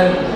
help.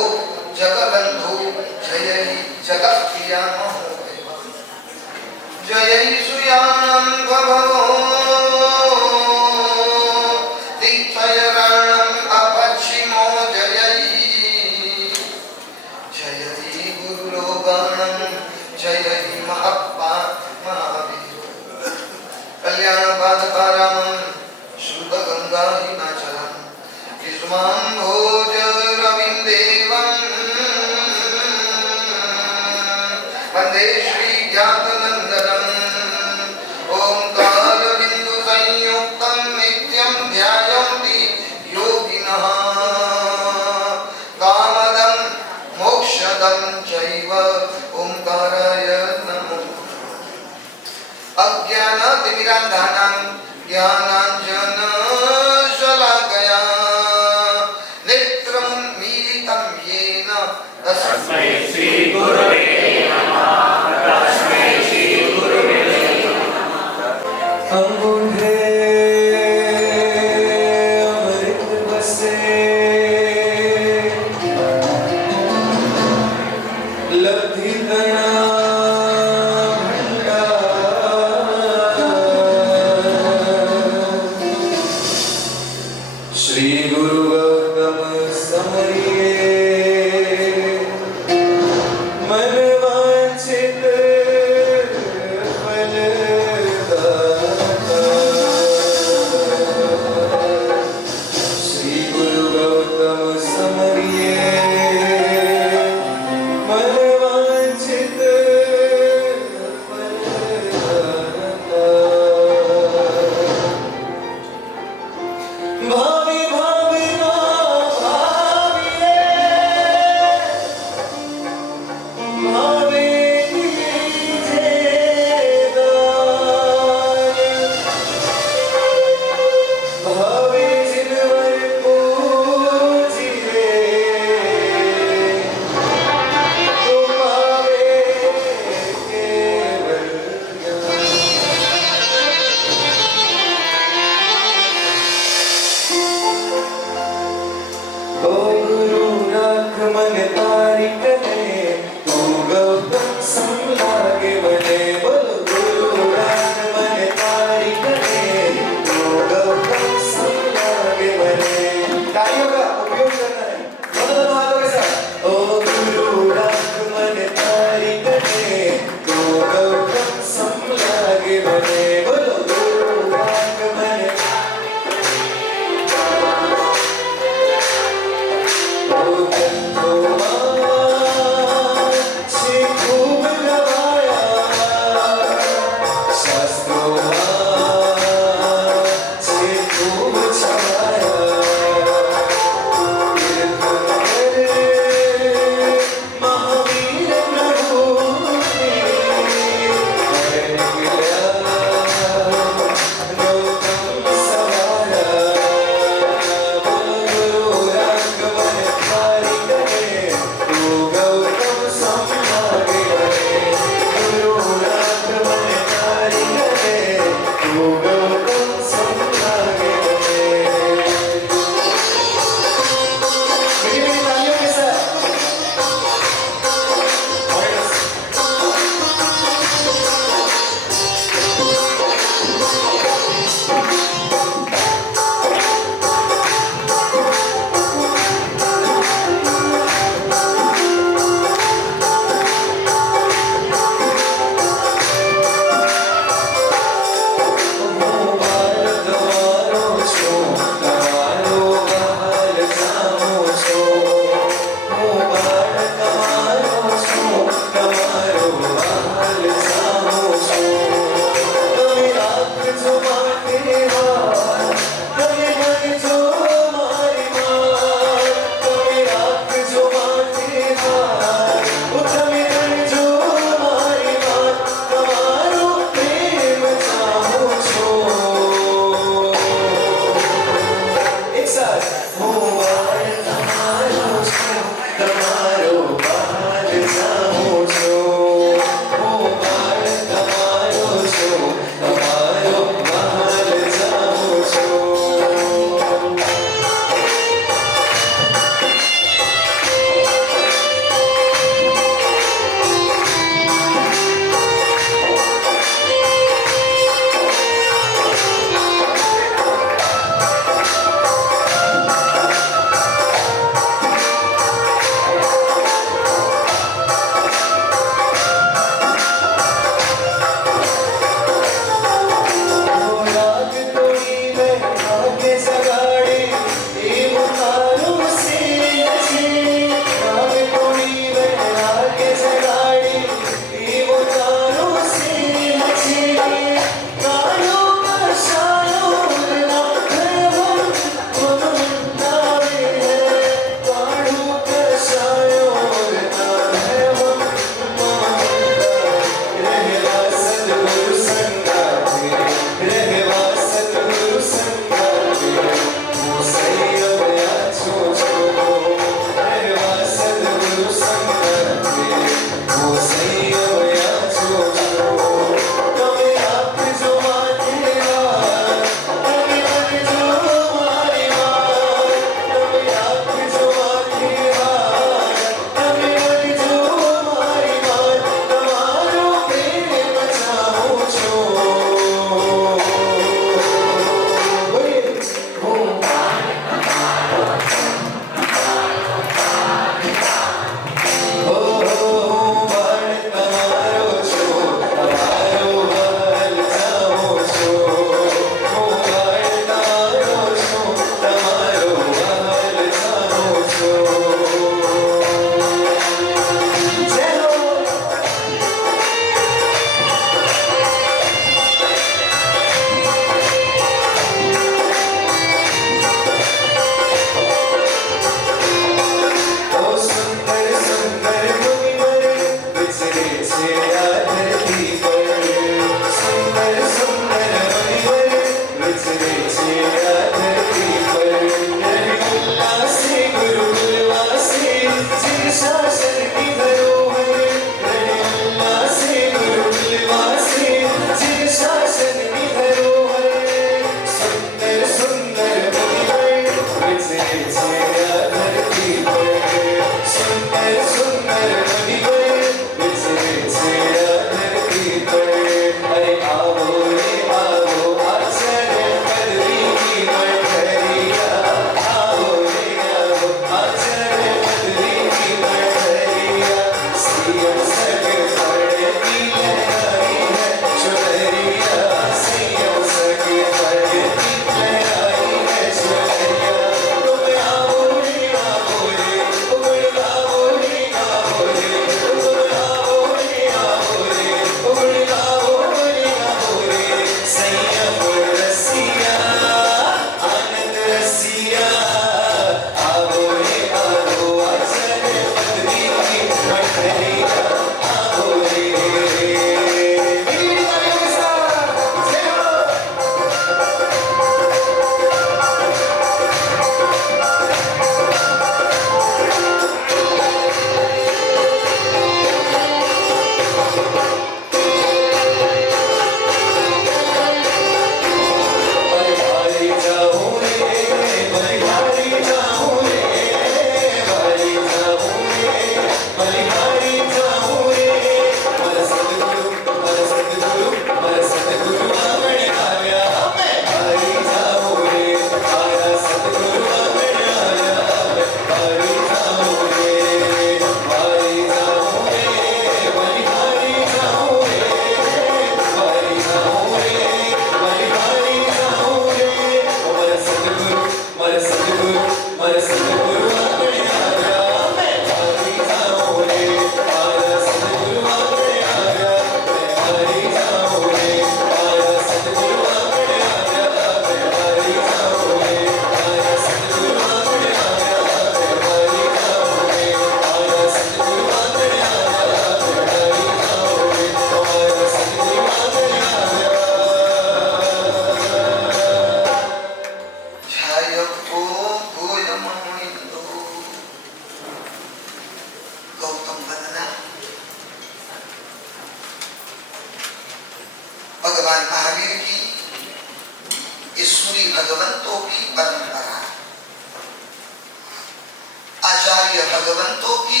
भगवंतों की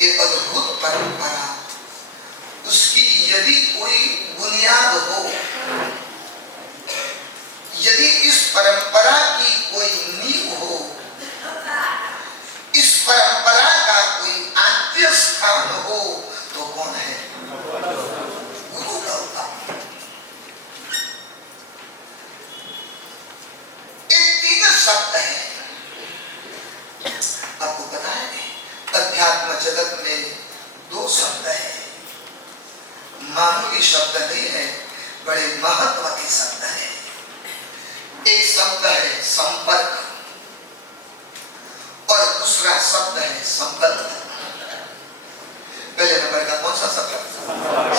एक अद्भुत परंपरा, उसकी यदि कोई बुनियाद हो, यदि इस परंपरा की कोई नींव हो, इस परंपरा का कोई आद्य स्थान हो, तो कौन है? गुरु गौतम। ये तीन शब्द है। आपको पता है अध्यात्म जगत में दो शब्द है, मामूली शब्द नहीं है, बड़े महत्व के शब्द है। एक शब्द है संपर्क और दूसरा शब्द है संबंध। पहले नंबर का कौन सा शब्द?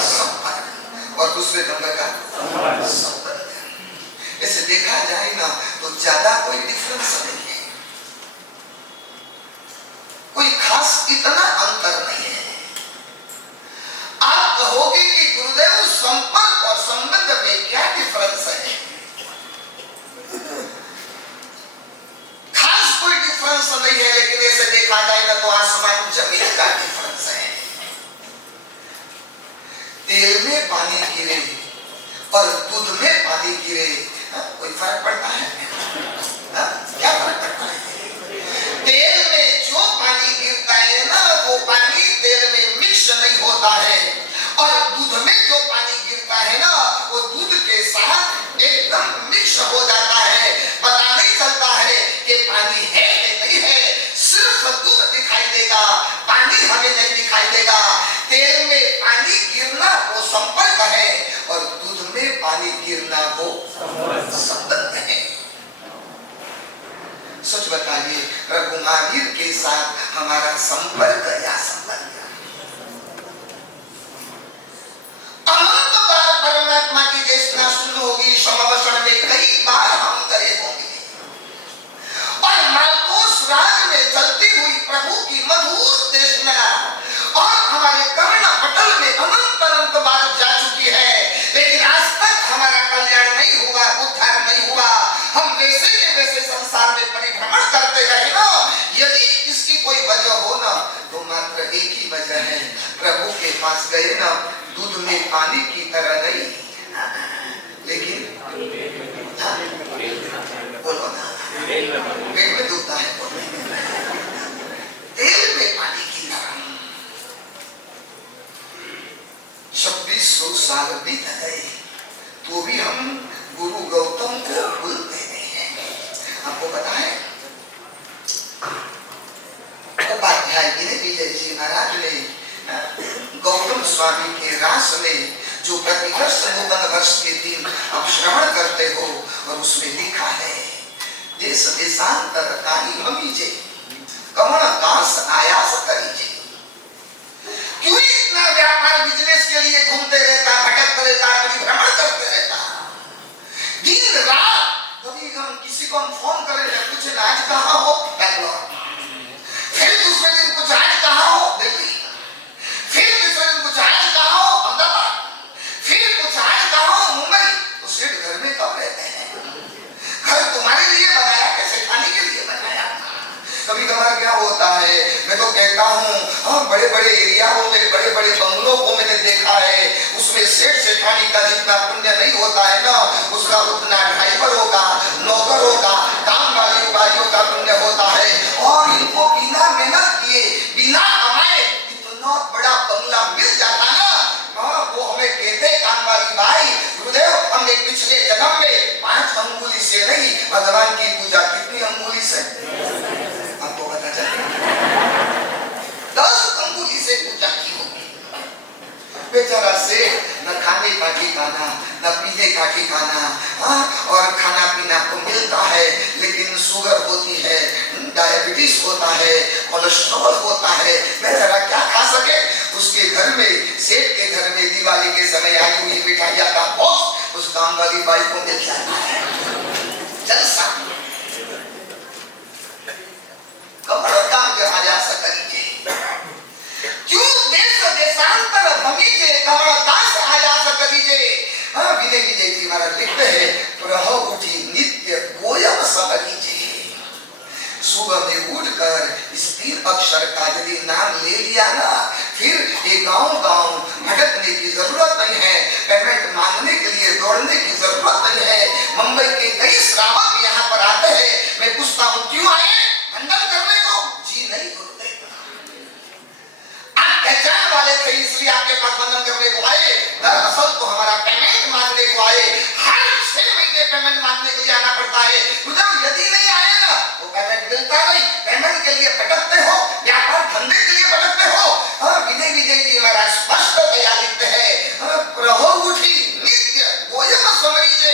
संपर्क। और दूसरे नंबर का संबंध। इसे देखा जाए ना तो ज्यादा कोई डिफरेंस नहीं है, कोई खास इतना अंतर नहीं है। आप कहोगे कि गुरुदेव संपर्क और संबंध में क्या डिफरेंस है? खास कोई डिफरेंस नहीं है, लेकिन ऐसे देखा जाए ना तो आसमान जमीन का डिफरेंस है। तेल में पानी गिरे और दूध में पानी गिरे, कोई फर्क पड़ता है? क्या फर्क पड़ता है? तेल में जो पानी गिरता है ना, वो पानी तेल में मिक्स नहीं होता है, और दूध में जो पानी गिरता है ना, वो दूध के साथ एकदम मिक्स हो जाता है। पता नहीं चलता है कि पानी है कि नहीं है, सिर्फ दूध दिखाई देगा, पानी हमें नहीं दिखाई देगा। तेल में पानी गिरना वो संपर्क है, और दूध में पानी गिरना वो संबंध है। सच बताइए, रघुमावीर के साथ हमारा संपर्क या संबंध? अनंत बार परमात्मा की देशना सुनी होगी, समावसन में कई बार हम गए होंगे, और मालकोस राज में चलती हुई प्रभु की मधुर देशना और हमारे कर्ण पटल में अनंत अनंत बार जा चुकी है, लेकिन आज तक हमारा कल्याण नहीं हुआ, उद्धार नहीं हुआ। हम वैसे के वैसे संसार में परिभ्रमण करते रहे ना। यदि इसकी कोई वजह हो ना, तो मात्र एक ही वजह है, प्रभु के पास गए ना, दूध में पानी की तरह नहीं, लेकिन बोलो ना, पेट में दूधता है, तेल में पानी की तरह। 2600 साल बीत गए तो भी हम गुरु गौतम को भूलते नहीं हैं। आपको पता है उपाध्याय विजय जी महाराज ने गौतम स्वामी के रास में जो प्रतिवर्ष नूतन वर्ष के दिन आप श्रवण करते हो, और उसमें लिखा है, देश देशांतर काही भमीजे कमण कास आयास करीजे। क्यों इतना व्यापार बिजनेस के लिए घूमते रहता, भटकते रहता, परिभ्रमण करते रहता, दिन रात? कभी हम किसी को फोन करें, कुछ आज कहाँ हो? बैंगलोर। फिर दूसरे दिन कुछ आज कहाँ हो? दिल्ली। फिर दूसरे दिन कुछ आज कहाँ हो? अहमदाबाद। फिर कुछ आज कहाँ हो? मुंबई। तो सेठ घर में कब रहते हैं? घर तुम्हारे लिए बनाया कि सेठानी के लिए बनाया? कभी कभार क्या होता है, मैं तो कहता हूँ, हाँ, बड़े बड़े एरियाओं में बड़े बड़े बंगलों को मैंने देखा है, उसमें सेठ सेठानी का जितना पुण्य नहीं होता है ना, उसका उतना ड्राइवरों का, नौकरों का, काम वाली बाइयों का पुण्य होता है। और इनको बिना मेहनत किए, बिना कमाए इतना बड़ा बंगला मिल जाता ना, वो हमें कहते काम वाली बाई, गुरुदेव हमने पिछले जन्म में 5 अंगुली से नहीं, भगवान की पूजा कितनी अंगुली से? आपको पता चले 10 अंगुली से पूजा की होगी। बेचारा से न खाने का ठिकाना, न पीने का ठिकाना, और खाना पीना तो मिलता है, लेकिन शुगर होती है, डायबिटीज होता है, कोलेस्ट्रॉल होता है, बेचारा क्या खा सके? उसके घर में, सेठ के घर में दिवाली के समय आई हुई मिठाइयां का बॉक्स उस काम वाली बाई को मिल जाता है। जलसा कपड़ों काम जो आया सकते, क्यों देश देशांतर भमीजे कमर दास आया सकते। विजय विजय जी महाराज लिखते हैं, प्रह उठी नित्य गोयम सबरीजे। सुबह में उठकर इस 3 अक्षर का यदि नाम ले लिया ना, फिर ये गांव-गांव भटकने की जरूरत नहीं है, पेमेंट मांगने के लिए दौड़ने की जरूरत नहीं है। मुंबई के कई श्रावक यहाँ पर आते हैं, मैं पूछता हूँ क्यों आए? मंडल करने को? जी नहीं गुरुदेव, आप पहचान वाले थे इसलिए आपके पास वंदन करने को आए, दरअसल तो हमारा पेमेंट मांगने को आए। हर 6 महीने पेमेंट मांगने के लिए आना पड़ता है। यदि नहीं आए ना तो पेमेंट मिलता नहीं। पेमेंट के लिए भटकते हो, व्यापार धंधे के लिए भटकते हो। विजय विजय जी महाराज स्पष्ट तैयार लिखते हैं, प्रभु उठी नित्य गोयम समरीजे,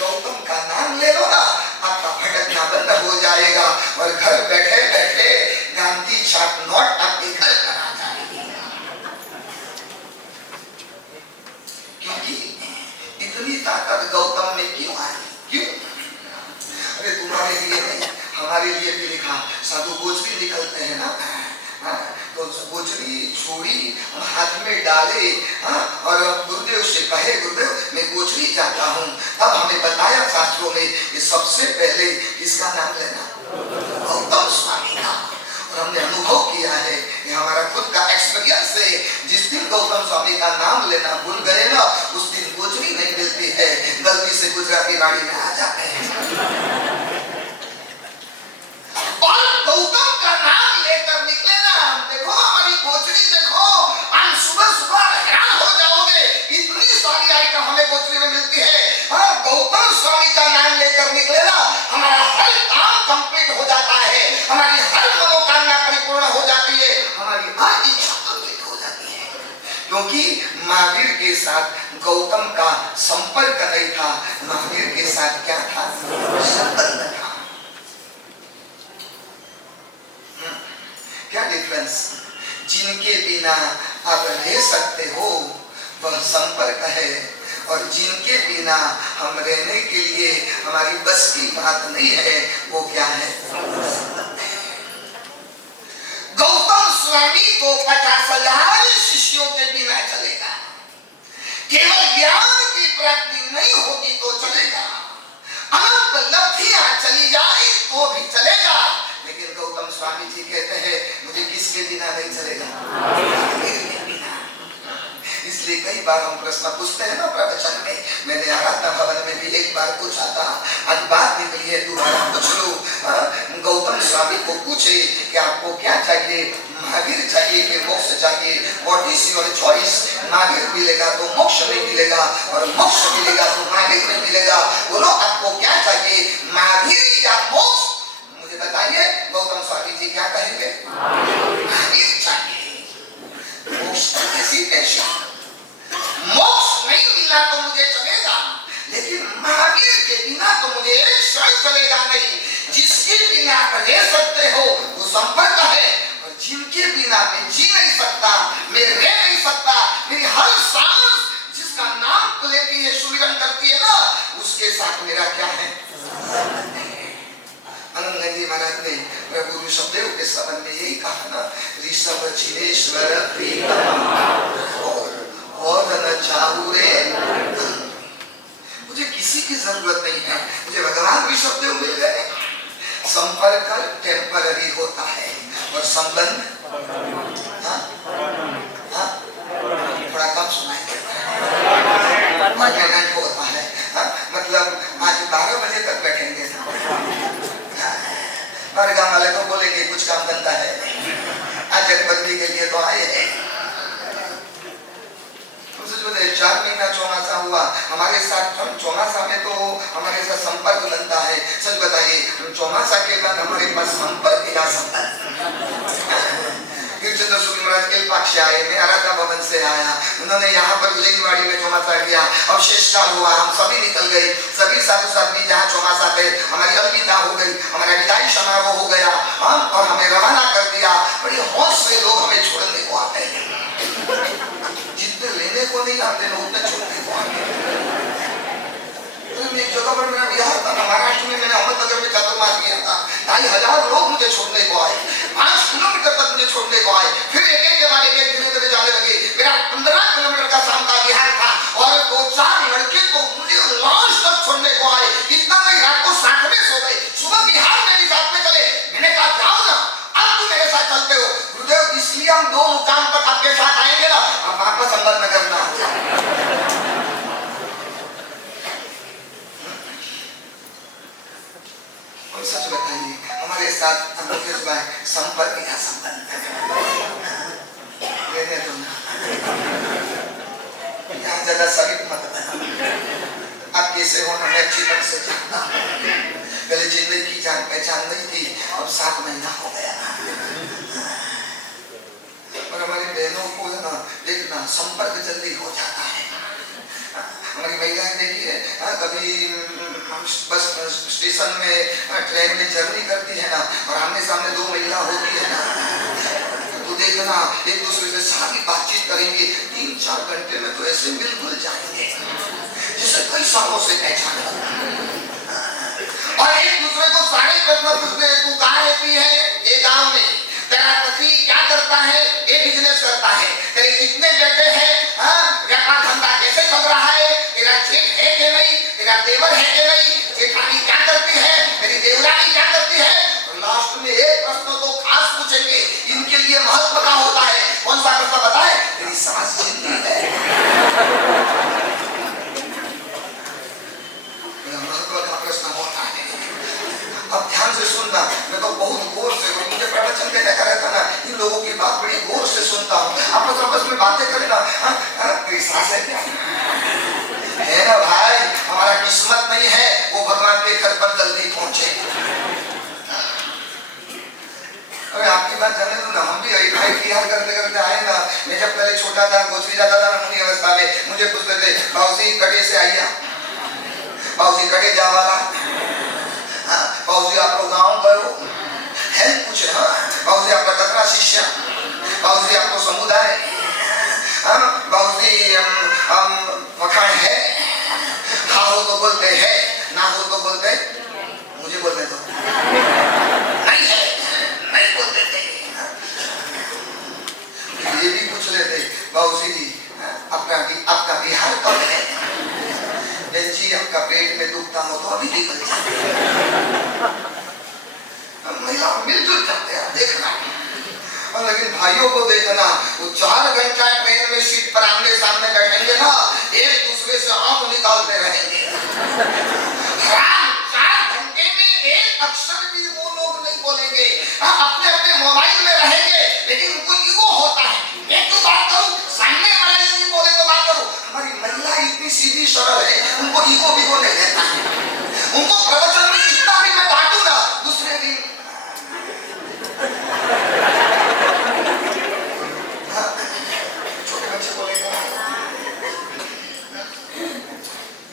गौतम का नाम ले लो ना, आपका भटकना बंद हो जाएगा और घर बैठे बैठे गांधी छाप नोट आपके घर पर आ जाएगी। क्योंकि इतनी ताकत गौतम में क्यों आई? क्यों? अरे तुम्हारे लिए नहीं, हमारे लिए भी लिखा। साधु गोचरी निकलते हैं ना, तो गोचरी छोड़ी हाथ में डाले, और गुरुदेव से कहे गुरुदेव मैं गोचरी जाता हूँ। तब हमें बताया शास्त्रों में कि सबसे पहले किसका नाम लेना? गौतम स्वामी का। और हमने अनुभव किया है कि हमारा खुद का एक्सपीरियंस है, जिस दिन गौतम स्वामी का नाम लेना भूल गए ना, उस दिन गोचरी नहीं मिलती है, गलती से गुजराती गाड़ी में आ जाते हैं। और गौतम का नाम लेकर निकले ना, देखो हमारी गोचरी देखो, हम सुबह सुबह हैरान हो जाओगे, इतनी सारी आइटम हमें गोचरी में मिलती है। गौतम स्वामी का नाम लेकर निकले ना, हमारा हर काम कंप्लीट हो जाता है, हमारी हर मनोकामना परिपूर्ण हो जाती है, हमारी हर इच्छा कंप्लीट हो जाती है। क्योंकि महावीर के साथ गौतम का संपर्क नहीं था, महावीर के साथ क्या था? संबंध था। क्या डिफरेंस? जिनके बिना आप रह सकते हो वह संपर्क है, और जिनके बिना हम रहने के लिए हमारी बस की बात नहीं है वो क्या है? गौतम स्वामी को 50,000 शिष्यों के बिना चलेगा, केवल ज्ञान की प्राप्ति नहीं होगी तो चलेगा, अनंत लब्धियां चली जाए तो भी चलेगा, लेकिन गौतम स्वामी जी कहते हैं मुझे किसके बिना नहीं चलेगा? मेरे बिना। इसलिए कई बार हम प्रश्न पूछते हैं ना प्रवचन में, मैंने आराधना भवन में भी एक बार पूछा था, आज बात निकली है दोबारा पूछ लो। गौतम स्वामी को पूछे कि आपको क्या चाहिए, महावीर चाहिए कि मोक्ष चाहिए? What is your choice? Mahavir मिलेगा तो मोक्ष नहीं मिलेगा, और मोक्ष मिलेगा तो महावीर नहीं मिलेगा। बोलो आपको क्या चाहिए, महावीर या मोक्ष? मुझे बताइए गौतम स्वामी जी क्या कहेंगे? महावीर चाहिए। मोक्ष कैसी टेंशन? मोक्ष नहीं मिला तो मुझे चलेगा, लेकिन महावीर के बिना तो मुझे एक क्षण चलेगा नहीं। जिसके बिना रह सकते हो वो संपर्क है, और जिनके बिना मैं जी नहीं सकता, मैं रह नहीं सकता, मेरी हर सांस जिसका नाम लेती है, सुमिरन करती है ना, उसके साथ मेरा क्या है? आनंद जी महाराज ने प्रभु ऋषभदेव के संबंध में यही कहा ना, ऋषभ छिनेश्वर प्रीतम और न चाहू रे। मुझे किसी की जरूरत नहीं है, मुझे भगवान ऋषभदेव मिल गए। संपर्क टेम्पररी होता है और संबंध थोड़ा कम सुनाई देता है, परमानेंट होता है। मतलब आज 12 बजे तक बैठेंगे, हर गाँव वाले को बोलेंगे कुछ काम धंधा है, आज जगबंदी के लिए तो आए हैं। 4 महीना चौमासा हुआ हमारे साथ, चौमासा में तो हमारे साथ संपर्क बनता है। सच बताइए, चौमासा के बाद हमारे पास संपर्क या संपर्क। गिरचंद्र सूरी महाराज के पास से आए, मैं आराधना भवन से आया, उन्होंने यहाँ पर उजैनवाड़ी में चौमासा किया, अब शेषकाल हुआ, हम सभी निकल गए, सभी साधु साध्वी जहाँ चौमासा थे, हमारी अलविदा हो गई, हमारा विदाई समारोह हो गया, और हमें रवाना कर दिया। बड़ी होश से लोग हमें छोड़ने को आते हैं, जितने लेने को नहीं आते लोग उतने छोड़ने को आते हैं। एक जगह पर मेरा विहार था, महाराष्ट्र में, मैंने अहमदनगर में चातुर्मास किया था, 2,500 लोग मुझे छोड़ने को आए, 5 किलोमीटर तक मुझे छोड़ने को आए, फिर एक के बाद एक धीरे धीरे जाने लगे। मेरा 15 किलोमीटर का शाम का विहार था, और 2-4 लड़के तो मुझे लास्ट तक छोड़ने को आए। इतना नहीं, रात को साथ में सो गए, सुबह विहार में भी साथ में चले। मैंने कहा कि हम 2 मुकाम तक आपके साथ आएंगे ना, आप वापस अहमदनगर ना आ जाए। और सच बताइए, हमारे साथ मुकेश भाई संपर्क या संबंध लेने दो ना, यहाँ ज्यादा शरीफ मत बना। आप कैसे हो ना मैं अच्छी तरह से जानता हूँ। पहले जिंदगी की जान पहचान नहीं थी, अब 7 महीना हो गया। और हमारी बहनों को ना देखना संपर्क जल्दी हो जाता है। हमारी महिलाएं देखिए, कभी बस स्टेशन में ट्रेन में जर्नी करती है ना, और आमने सामने 2 महिला होती है ना, तो देखना एक दूसरे से सारी बातचीत करेंगे, 3-4 घंटे में तो ऐसे मिल जाएंगे जैसे कई सालों से पहचान। और एक दूसरे को सारे प्रश्न पूछते हैं, तू कहाँ रहती है? ये गांव में। तेरा पति क्या करता है? ये बिजनेस करता है। तेरे कितने बेटे हैं? व्यापार धंधा कैसे चल रहा है? तेरा जेठ है कि नहीं? तेरा देवर है कि नहीं? जेठानी क्या करती है? तेरी देवरानी क्या करती है? और लास्ट में एक प्रश्न तो खास पूछेंगे, इनके लिए महत्व का होता है। कौन सा प्रश्न बताए? तेरी सास जिंदी है? महत्व का प्रश्न होता है। अब ध्यान से सुनना, मैं तो बहुत गौर से, मुझे प्रवचन देने का रहता ना, इन लोगों की बात बड़ी गौर से सुनता हूँ। आप लोग आपस में बातें करें ना, तेरी सास है क्या? है ना भाई, हमारा किस्मत नहीं है वो भगवान के घर पर जल्दी पहुंचे। अरे आपकी बात जाने दो ना, हम भी ITR करते करते आए ना। मैं जब पहले छोटा था, गोचरी जाता था ना मुनि अवस्था में, मुझे पूछते थे, बाबूजी कटे से आइया, बाबूजी कटे जा वाला, बाबूजी आप लोग गाँव करो, हेल्प पूछे, हाँ बाबूजी आपका कतरा शिष्य, बाबूजी आपको समुदाय, बाबूजी मकान है, हाँ हो तो बोलते हैं, ना हो तो बोलते, मुझे बोलने दो, नहीं है नहीं बोलते थे। ये भी पूछ लेते, बाबूजी जी आपका बिहार कब है? जी आपका पेट में दुखता हो तो अभी निकल जाए। महिला मिलजुल जाते हैं, देखना। और लेकिन भाइयों को देखना, वो 4 घंटा ट्रेन में सीट पर आमने सामने बैठेंगे ना, एक दूसरे से आंख निकालते रहेंगे। 4 घंटे में एक अक्षर भी वो लोग नहीं बोलेंगे, अपने अपने मोबाइल में रहेंगे, लेकिन उनको ईगो होता है, एक तो बात करूं, सामने वाले नहीं बोले तो बात करूं। हमारी महिला इतनी सीधी सरल है, उनको ईगो बिगो नहीं देता है। उनको प्रवचन में कितना भी मैं बांटू ना, दूसरे दिन छोटे बच्चे बोलेगा,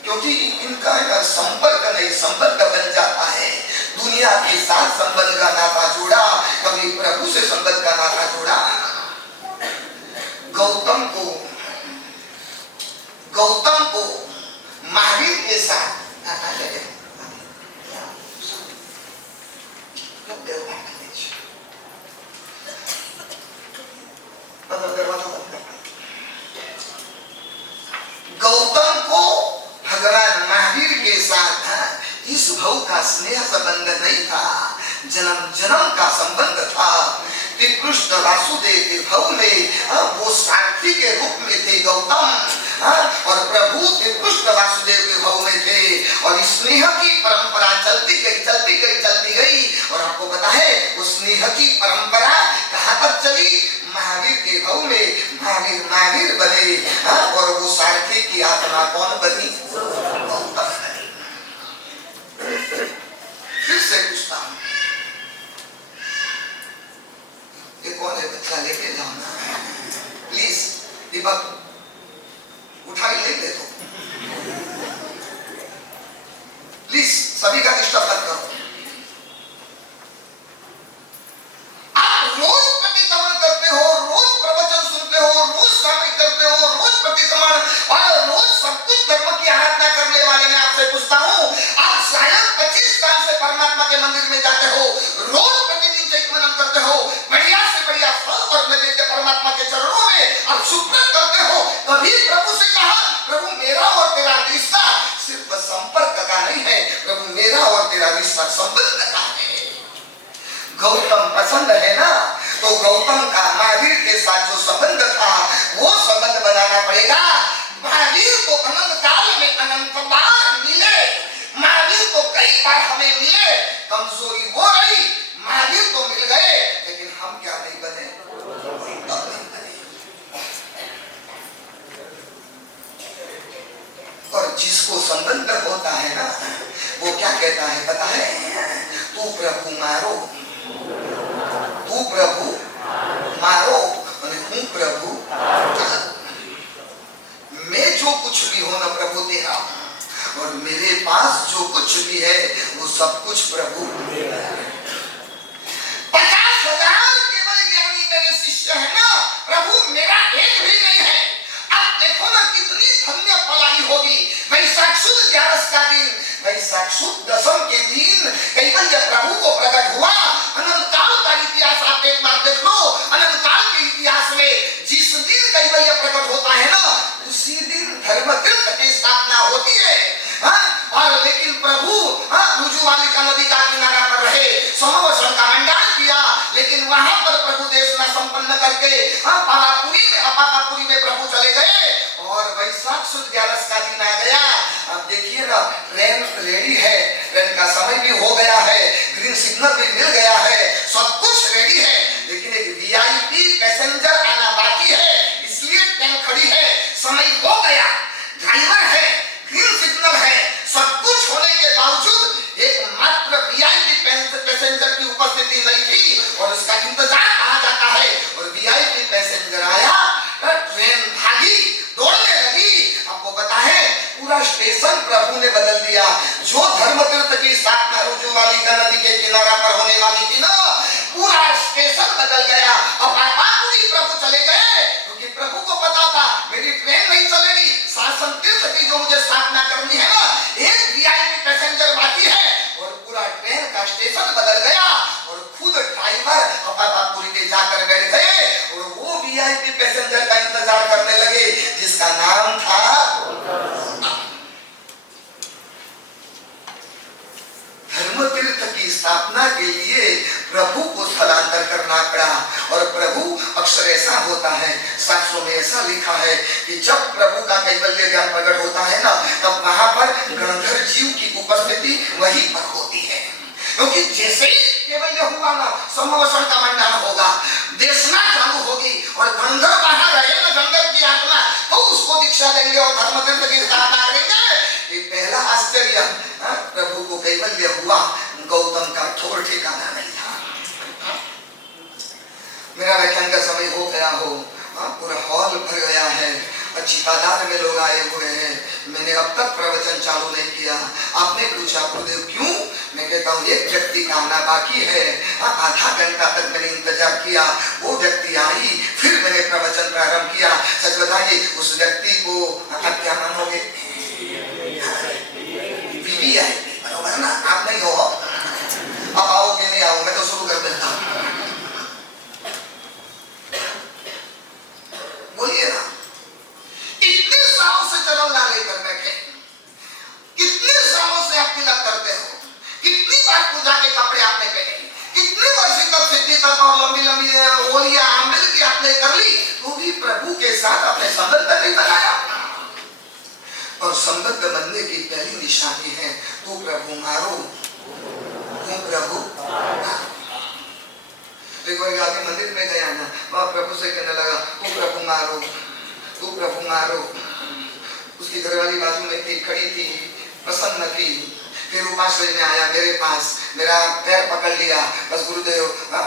क्योंकि इनका संपर्क नहीं, संपर्क बन जाता है। दुनिया के साथ संबंध का नाता जोड़ा, कभी प्रभु से संबंध का नाता जोड़ा। गौतम को महावीर के साथ गौतम को भगवान महावीर के साथ इस भव का स्नेह संबंध नहीं था, जन्म जन्म का संबंध था। कृष्ण वासुदेव के भव में वो सारथी के रूप में थे गौतम, और प्रभु कृष्ण वासुदेव के भव में थे। और स्नेह की परंपरा चलती गई। और आपको पता है वो स्नेह की परंपरा कहाँ तक चली? महावीर के भव में महावीर बने, और वो सारथी की आत्मा कौन बनी? गौतम बनी। फिर से पूछता हूँ, ये कौन है? बच्चा लेके जाओ ना प्लीज, दीपक उठाई लेते तो प्लीज, सभी का डिस्टर्ब मत करो। आप रोज प्रतिक्रमण करते हो, रोज प्रवचन सुनते हो, रोज सामिल करते हो, रोज प्रतिक्रमण और रोज सब कुछ धर्म की आराधना करने वाले, मैं आपसे पूछता हूँ, आप शायद 25 साल से परमात्मा के मंदिर में जाते हो, रोज प्रतिदिन चैतन्य करते हो, बढ़िया से बढ़िया फल और नैवेद्य परमात्मा के चरणों में आप सुप्रत करते हो। कभी प्रभु से कहा, प्रभु मेरा और तेरा रिश्ता सिर्फ संपर्क का नहीं है, प्रभु मेरा और तेरा रिश्ता संबंध का है। गौतम पसंद है ना, तो तो गौतम का महावीर के साथ जो संबंध था वो संबंध बनाना पड़ेगा। महावीर को अनंत काल में अनंत बार मिले, महावीर को कई बार हमें मिले, कमजोरी वो रही, महावीर को मिल गए लेकिन हम क्या नहीं बने, और जिसको संबंध होता है ना वो क्या कहता है पता है, तू प्रभु मारो, तू प्रभु मारो, हूँ प्रभु, मैं जो कुछ भी हो ना प्रभु तेरा, और मेरे पास जो कुछ भी है वो सब कुछ प्रभु। 50,000 केवल ज्ञानी मेरे शिष्य है ना प्रभु, मेरा एक भी नहीं है। अब देखो ना कितनी धन्य पलाई होगी। वैशाख सुद 11 का दिन, वैशाख सुद 10 के दिन केवल जब प्रभु को प्रकट हुआ, अनंत काल का इतिहास आप एक बार देख लो, अनंत काल के इतिहास में जिस दिन कैवल्य प्रकट होता है ना उसी दिन धर्म तीर्थ की स्थापना होती है। और लेकिन प्रभु रुजुवालिका नदी का किनारा पर रहे, सोमवसन का मंडान किया, लेकिन वहां पर प्रभु देशना संपन्न करके पापापुरी में प्रभु चले गए, और वैशाख सुद 11 का दिन आ गया। अब देखिए ना, ट्रेन रेडी है, ट्रेन का समय भी हो गया है, ग्रीन सिग्नल भी मिल गया है, सब कुछ रेडी है, लेकिन एक वीआईपी पैसेंजर आना बाकी है, इसलिए ट्रेन खड़ी है, समय हो गया, ड्राइवर है, ग्रीन सिग्नल है, सब कुछ होने के बावजूद एक मात्र वीआईपी पैसेंजर की उपस्थिति नहीं थी, और उसका इंतजार कहा जाता है, और वीआईपी पैसेंजर आया, ट्रेन भागी, दौड़ने लगी। आपको पता है पूरा स्टेशन प्रभु ने बदल दिया। जो धर्म तीर्थ की स्थापना रुजुवालिका नदी के किनारा पर होने वाली थी ना, पूरा स्टेशन बदल गया, और पापापुरी प्रभु चले गए, क्योंकि प्रभु को पता था मेरी ट्रेन नहीं चलेगी, शासन तीर्थ की जो मुझे स्थापना करनी है ना, एक वीआईपी पैसेंजर बाकी है, और पूरा ट्रेन का स्टेशन बदल गया, और खुद ड्राइवर पापापुरी के जाकर बैठ गए, और वो वीआईपी पैसेंजर का इंतजार करने लगे जिसका नाम था धर्म तीर्थ की स्थापना के लिए प्रभु को स्थलांतर करना पड़ा। और प्रभु अक्सर ऐसा होता है, शास्त्रों में ऐसा लिखा है कि जब प्रभु का कैवल्य ज्ञान प्रकट होता है ना, तब वहां पर गणधर जीव की उपस्थिति वहीं पर होती है, क्योंकि जैसे ही कैवल्य हुआ ना, सोमवसन का मंडन होगा, देशना चालू होगी, और गंधर्व बाहर रहे ना, गंधर्व की आत्मा तो उसको दीक्षा देंगे और धर्म तीर्थ की स्थापना करेंगे। ये पहला आश्चर्य प्रभु को कैवल्य हुआ, गौतम का ठोर ठिकाना नहीं था। मेरा व्याख्यान का समय हो गया हो, पूरा हॉल भर गया है, अच्छी तादाद में लोग आए हुए हैं, मैंने अब तक प्रवचन चालू नहीं किया। आपने पूछा गुरुदेव क्यों, मैं कहता हूँ एक व्यक्ति का आना बाकी है। आधा घंटा तक मैंने इंतजार किया, वो व्यक्ति आई, फिर मैंने प्रवचन प्रारंभ किया। सच बताइए उस व्यक्ति को आप क्या मानोगे, वीवीआईपी, बराबर ना? आप नहीं हो, अब आओ कि नहीं आओ, मैं तो शुरू कर देता हूँ, बोलिए ना। कितने सालों से चरण ला लेकर बैठे, कितने सालों से आप तिलक करते हो, कितनी बार पूजा के कपड़े आपने पहने, कितने वर्ष तक सिद्धि तक और लंबी लंबी ओलियां आमिल की आपने कर ली, तो भी प्रभु के साथ आपने संबंध नहीं बनाया। और संबंध बनने की पहली निशानी है तू प्रभु मारो, तू प्रभु मारो। एक बार आदमी मंदिर में गया ना, वह प्रभु से कहने लगा तू प्रभु मारो, तू प्रभु मारो। उसकी घरवाली बाजू में थी, खड़ी थी, प्रसन्न थी। फिर उपाश्रय में आया मेरे पास, मेरा पैर पकड़ लिया, बस गुरुदेव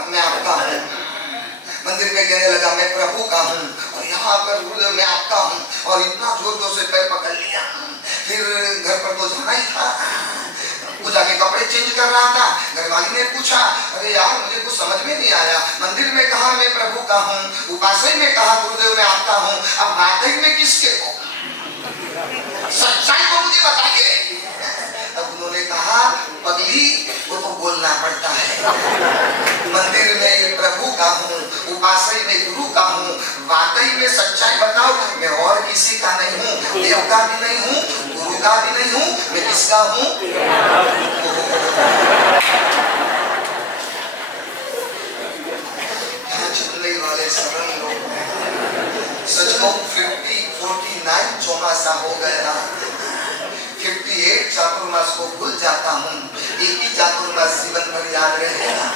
मैं आपका हूँ। मंदिर में कहने लगा मैं प्रभु का हूँ, और यहाँ आकर गुरुदेव मैं आपका हूँ, और इतना जोर जोर से पैर पकड़ लिया। फिर घर पर तो जाना ही था, पूजा के कपड़े चेंज कर रहा था। घरवाली ने पूछा अरे यार मुझे कुछ समझ में नहीं आया, मंदिर में कहा मैं प्रभु का हूँ, उपाश्रय में कहा गुरुदेव मैं आपका हूँ, अब वाकई में किसके हो, सच्चाई को मुझे बताइए। अब उन्होंने कहा पगली वो तो बोलना पड़ता है, मंदिर में प्रभु का हूँ, उपाश्रय में गुरु का हूँ, वाकई में सच्चाई बताओ मैं और किसी का नहीं हूँ, देव का भी नहीं हूँ, गुरु का भी नहीं हूँ, मैं किसका हूँ। याद रहेगा।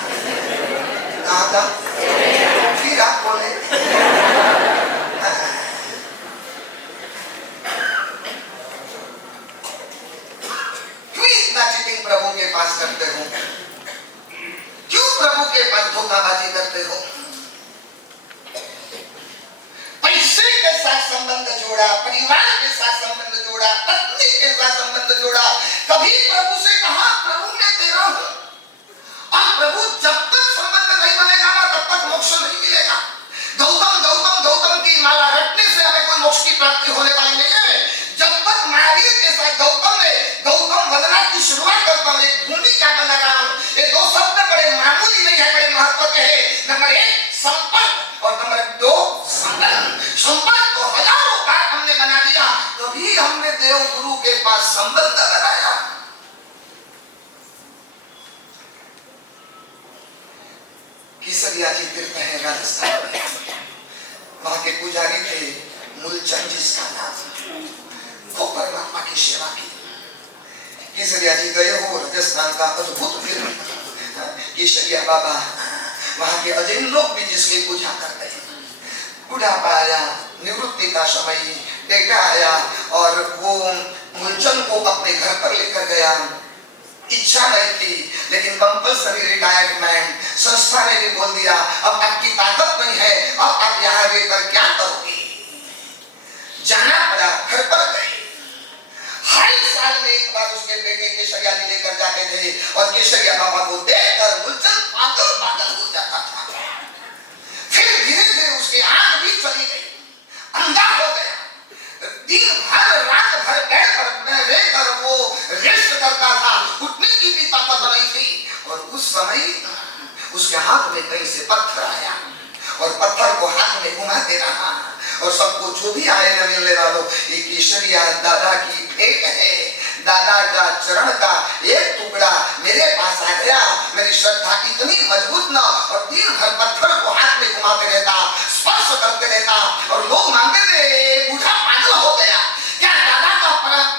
कहाँ था? फिर आप बोले। क्यों इतना चीटिंग प्रभु के पास करते हो? क्यों प्रभु के पास धोखाबाजी करते हो? पैसे के साथ संबंध जोड़ा, परिवार के साथ संबंध जोड़ा, पत्नी के साथ संबंध जोड़ा, कभी प्रभु से कहा प्रभु मैं तेरा हूं, और प्रभु जब तक संबंध नहीं बनेगा ना तब तक मोक्ष नहीं मिलेगा। गौतम गौतम गौतम की माला रटने से हमें कोई मोक्ष की प्राप्ति होने वाली नहीं है। जब तक महावीर के साथ गौतम ने गौतम वंदना की शुरुआत करता हूं, एक भूमिका बना रहा हूं। ये दो शब्द बड़े मामूली नहीं है, बड़े महत्व के हैं। नंबर 1 संपर्क और नंबर 2 संबंध। संपर्क को हजारों बार हमने बना दिया, कभी हमने देव गुरु के पास संबंध बनाया। केसरिया जी तीर्थ है राजस्थान में, वहां के पुजारी थे मूलचंद जिसका नाम, वो परमात्मा की सेवा की। केसरिया जी गए हो राजस्थान का अद्भुत तीर्थ केसरिया बाबा, वहां के अजैन लोग भी जिसकी पूजा करते हैं। बुढ़ापा आया, निवृत्ति का समय, बेटा आया और वो मूलचंद को अपने घर पर लेकर गया। इच्छा नहीं थी लेकिन कंपल्सरी रिटायरमेंट, संस्था ने भी बोल दिया अब आपकी ताकत नहीं है, अब आप यहाँ रहकर क्या करोगे? जाना पड़ा, घर पर गए। हर साल में एक बार उसके बेटे केसरिया जी लेकर जाते थे और केसरिया बाबा को देखकर मूलचंद पागल पागल हो जाता था। फिर धीरे धीरे उसकी आंख भी चली गई, अंधा हो गया। दिन भर रात भर बेड पर रहकर वो रेस्ट करता था, उठने की भी ताकत नहीं थी। और उस समय उसके हाथ में कहीं से पत्थर आया और पत्थर को हाथ में घुमाते रहा और सबको जो भी आए न मिलने वालों, ये केसरिया दादा की भेंट है, दादा का चरण का एक टुकड़ा मेरे पास आ गया। मेरी श्रद्धा इतनी मजबूत न, और दिन भर पत्थर को हाथ में घुमाते रहता, स्पर्श करते रहता और लोग मांगते थे बूढ़ा पागल हो गया क्या? दादा का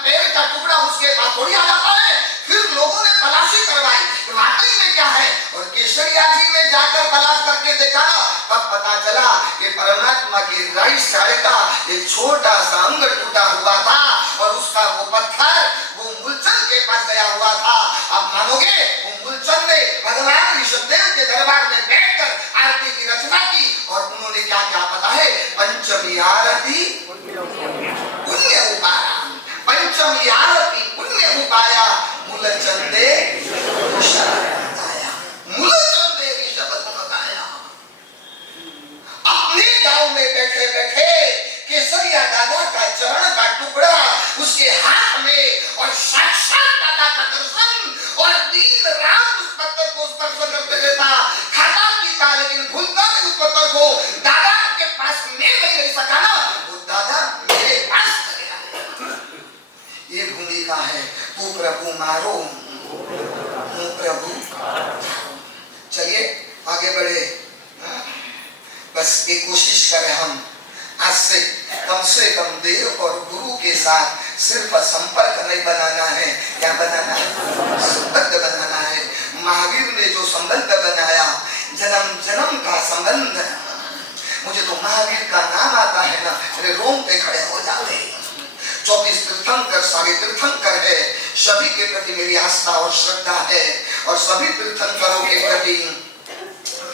पैर का टुकड़ा उसके पास थोड़ी आ जाता है। फिर लोगों ने तलाशी करवाई, वाकई में क्या है? और केसरिया जी ने जाकर तलाश करके देखा ना, तब पता चला कि परमात्मा की राइट साइड का एक छोटा सा अंग टूटा हुआ था और उसका वो पत्थर वो मूलचंद के पास गया हुआ था। आप मानोगे वो मूलचंद ने भगवान ऋषभदेव के दरबार में बैठकर आरती की रचना की और उन्होंने क्या क्या पता है? पंचमी आरती पुण्य उपाया, पंचमी आरती पुण्य उपाया, मूलचंदे मूलचंदे ऋषभ गुण गाया। अपने गांव में बैठे बैठे केसरिया दादा का चरण का टुकड़ा उसके हाथ में और साक्षात दादा का दर्शन, और दिन रात उस पत्थर को स्पर्श करते रहता, खाता पीता लेकिन भूलता नहीं उस पत्थर को। दादा के पास मैं नहीं रह सका ना, वो दादा मेरे पास गया। ये भूमिका है, तू प्रभु मारो तू प्रभु। चलिए आगे बढ़े, बस एक कोशिश करें हम आज से कम देव और गुरु के साथ सिर्फ संपर्क नहीं बनाना है, क्या बनाना है? संबंध बनाना है। महावीर ने जो संबंध बनाया, जन्म जन्म का संबंध, मुझे तो महावीर का नाम आता है ना, मेरे रोम पे खड़े हो जाते। 24 तीर्थंकर सारे तीर्थंकर है, सभी के प्रति मेरी आस्था और श्रद्धा है और सभी तीर्थंकरों के प्रति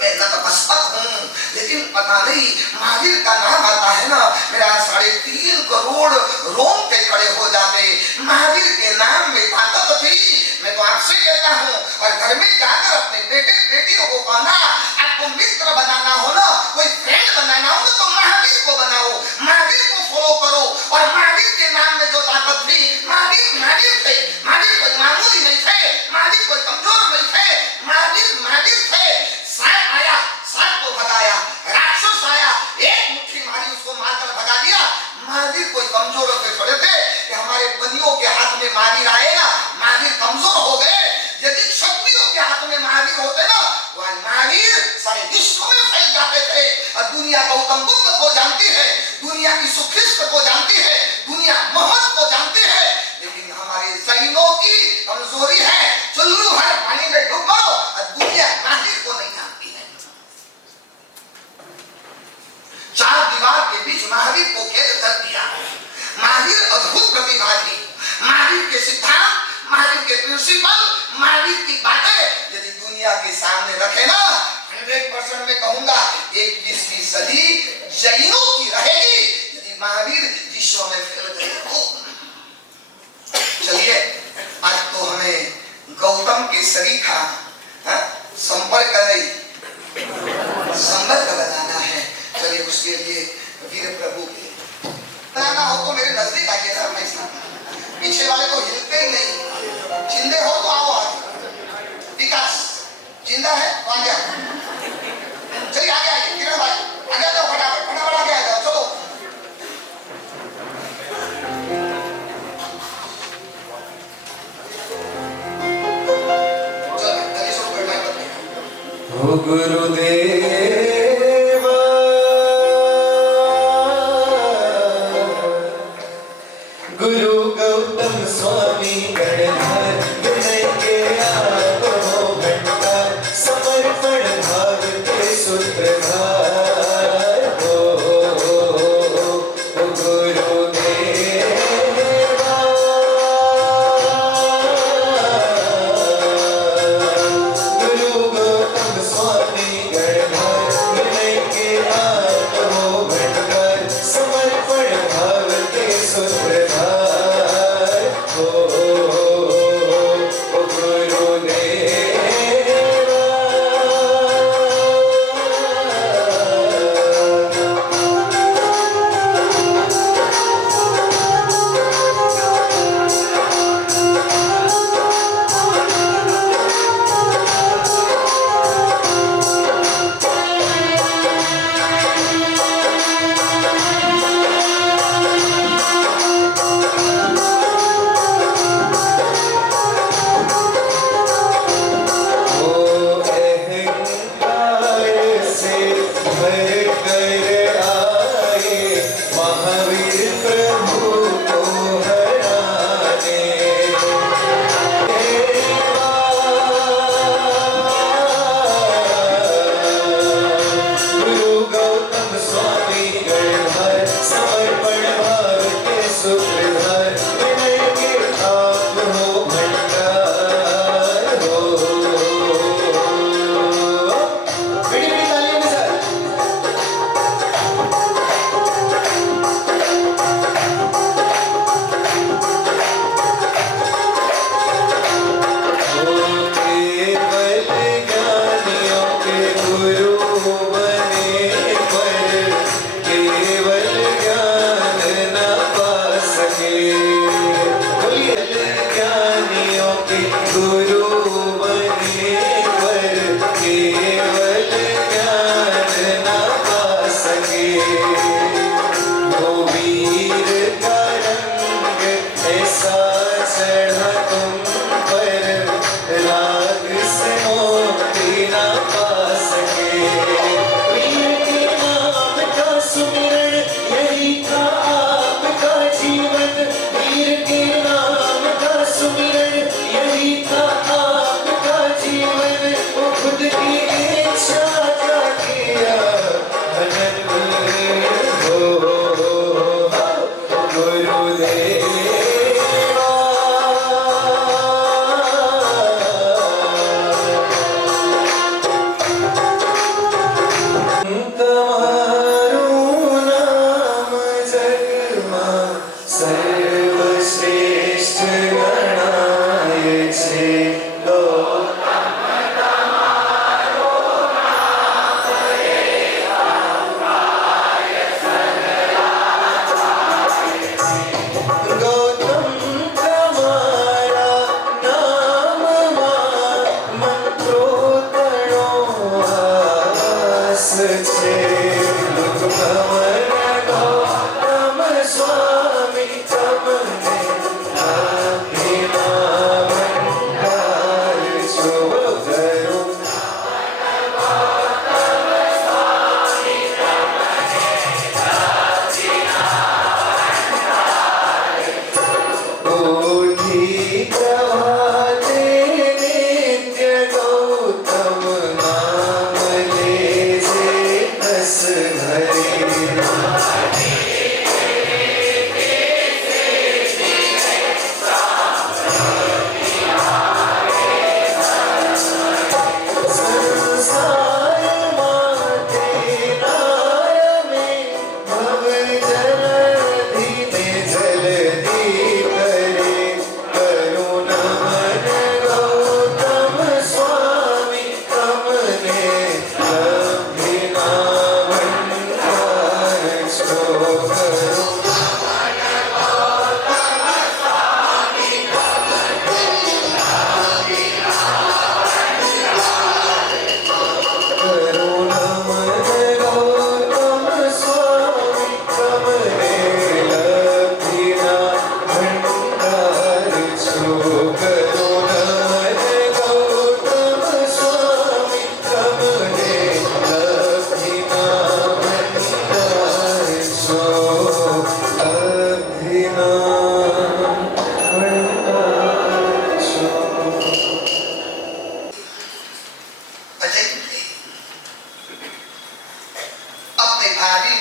मैं नतमस्तक हूँ। लेकिन पता नहीं महावीर का नाम आता है ना, मेरा 3.5 करोड़ रोम पे खड़े हो जाते। महावीर के नाम में ताकत थी। मैं तो आपसे कहता हूँ, और घर में जाकर अपने बेटे बेटियों को कहना, आपको मित्र बनाना हो ना, कोई फ्रेंड बनाना हो ना, तो महावीर को बनाओ, महावीर को फॉलो करो। और महावीर के नाम में जो ताकत थी, महावीर थे। महावीर कोई मामूली नहीं थे, महावीर कोई कमजोर नहीं थे, महावीर थे। सांप आया, सांप को भगाया, राक्षस आया, एक मुट्ठी मारी, उसको मारकर भगा दिया। महावीर कोई कमजोर होते थोड़े थे कि हमारे बनियों के हाथ में महावीर आएगा, महावीर कमजोर हो गए। यदि क्षत्रियों के हाथ में महावीर होते ना, तो आज महावीर सारे विश्व में फैल जाते थे। और दुनिया गौतम बुद्ध को जानती है, दुनिया यीशु ख्रिस्त को जानती है, दुनिया मोहम्मद को जानती है, लेकिन हमारे जैनों की कमजोरी है। चुल्लू हर पानी में डूब मरो, दुनिया महावीर को नहीं जानती है। चार दीवार के बीच महावीर को कैद कर दिया। महावीर अद्भुत प्रतिभागी, महावीर के सिद्धांत, महावीर के प्रिंसिपल, महावीर की बातें यदि दुनिया के सामने रखे ना, 100% में कहूंगा 21वीं सदी जैनों की रहेगी यदि महावीर विश्व में फैल गए तो। चलिए आज तो हमें गौतम के शरीर का संपर्क नहीं संबंध बनाना है। चलिए उसके लिए वीर प्रभु के बनाना हो तो मेरे नजदीक आइए ना, पीछे वाले तो हिलते ही नहीं। जिंदे हो तो आओ आगे। विकास जिंदा है तो आगे आओ। चलिए आगे आइए किरण भाई, आगे आ जाओ, फटाफट फटाफट आगे आ जाओ। चलो ओ गुरुदेव गुरु गौतम स्वामी गणधर विनय के आत्मो भंडार समर्पण भाव के सूत्रधार हो गुरुदेवा गुरु गौतम स्वामी गणधर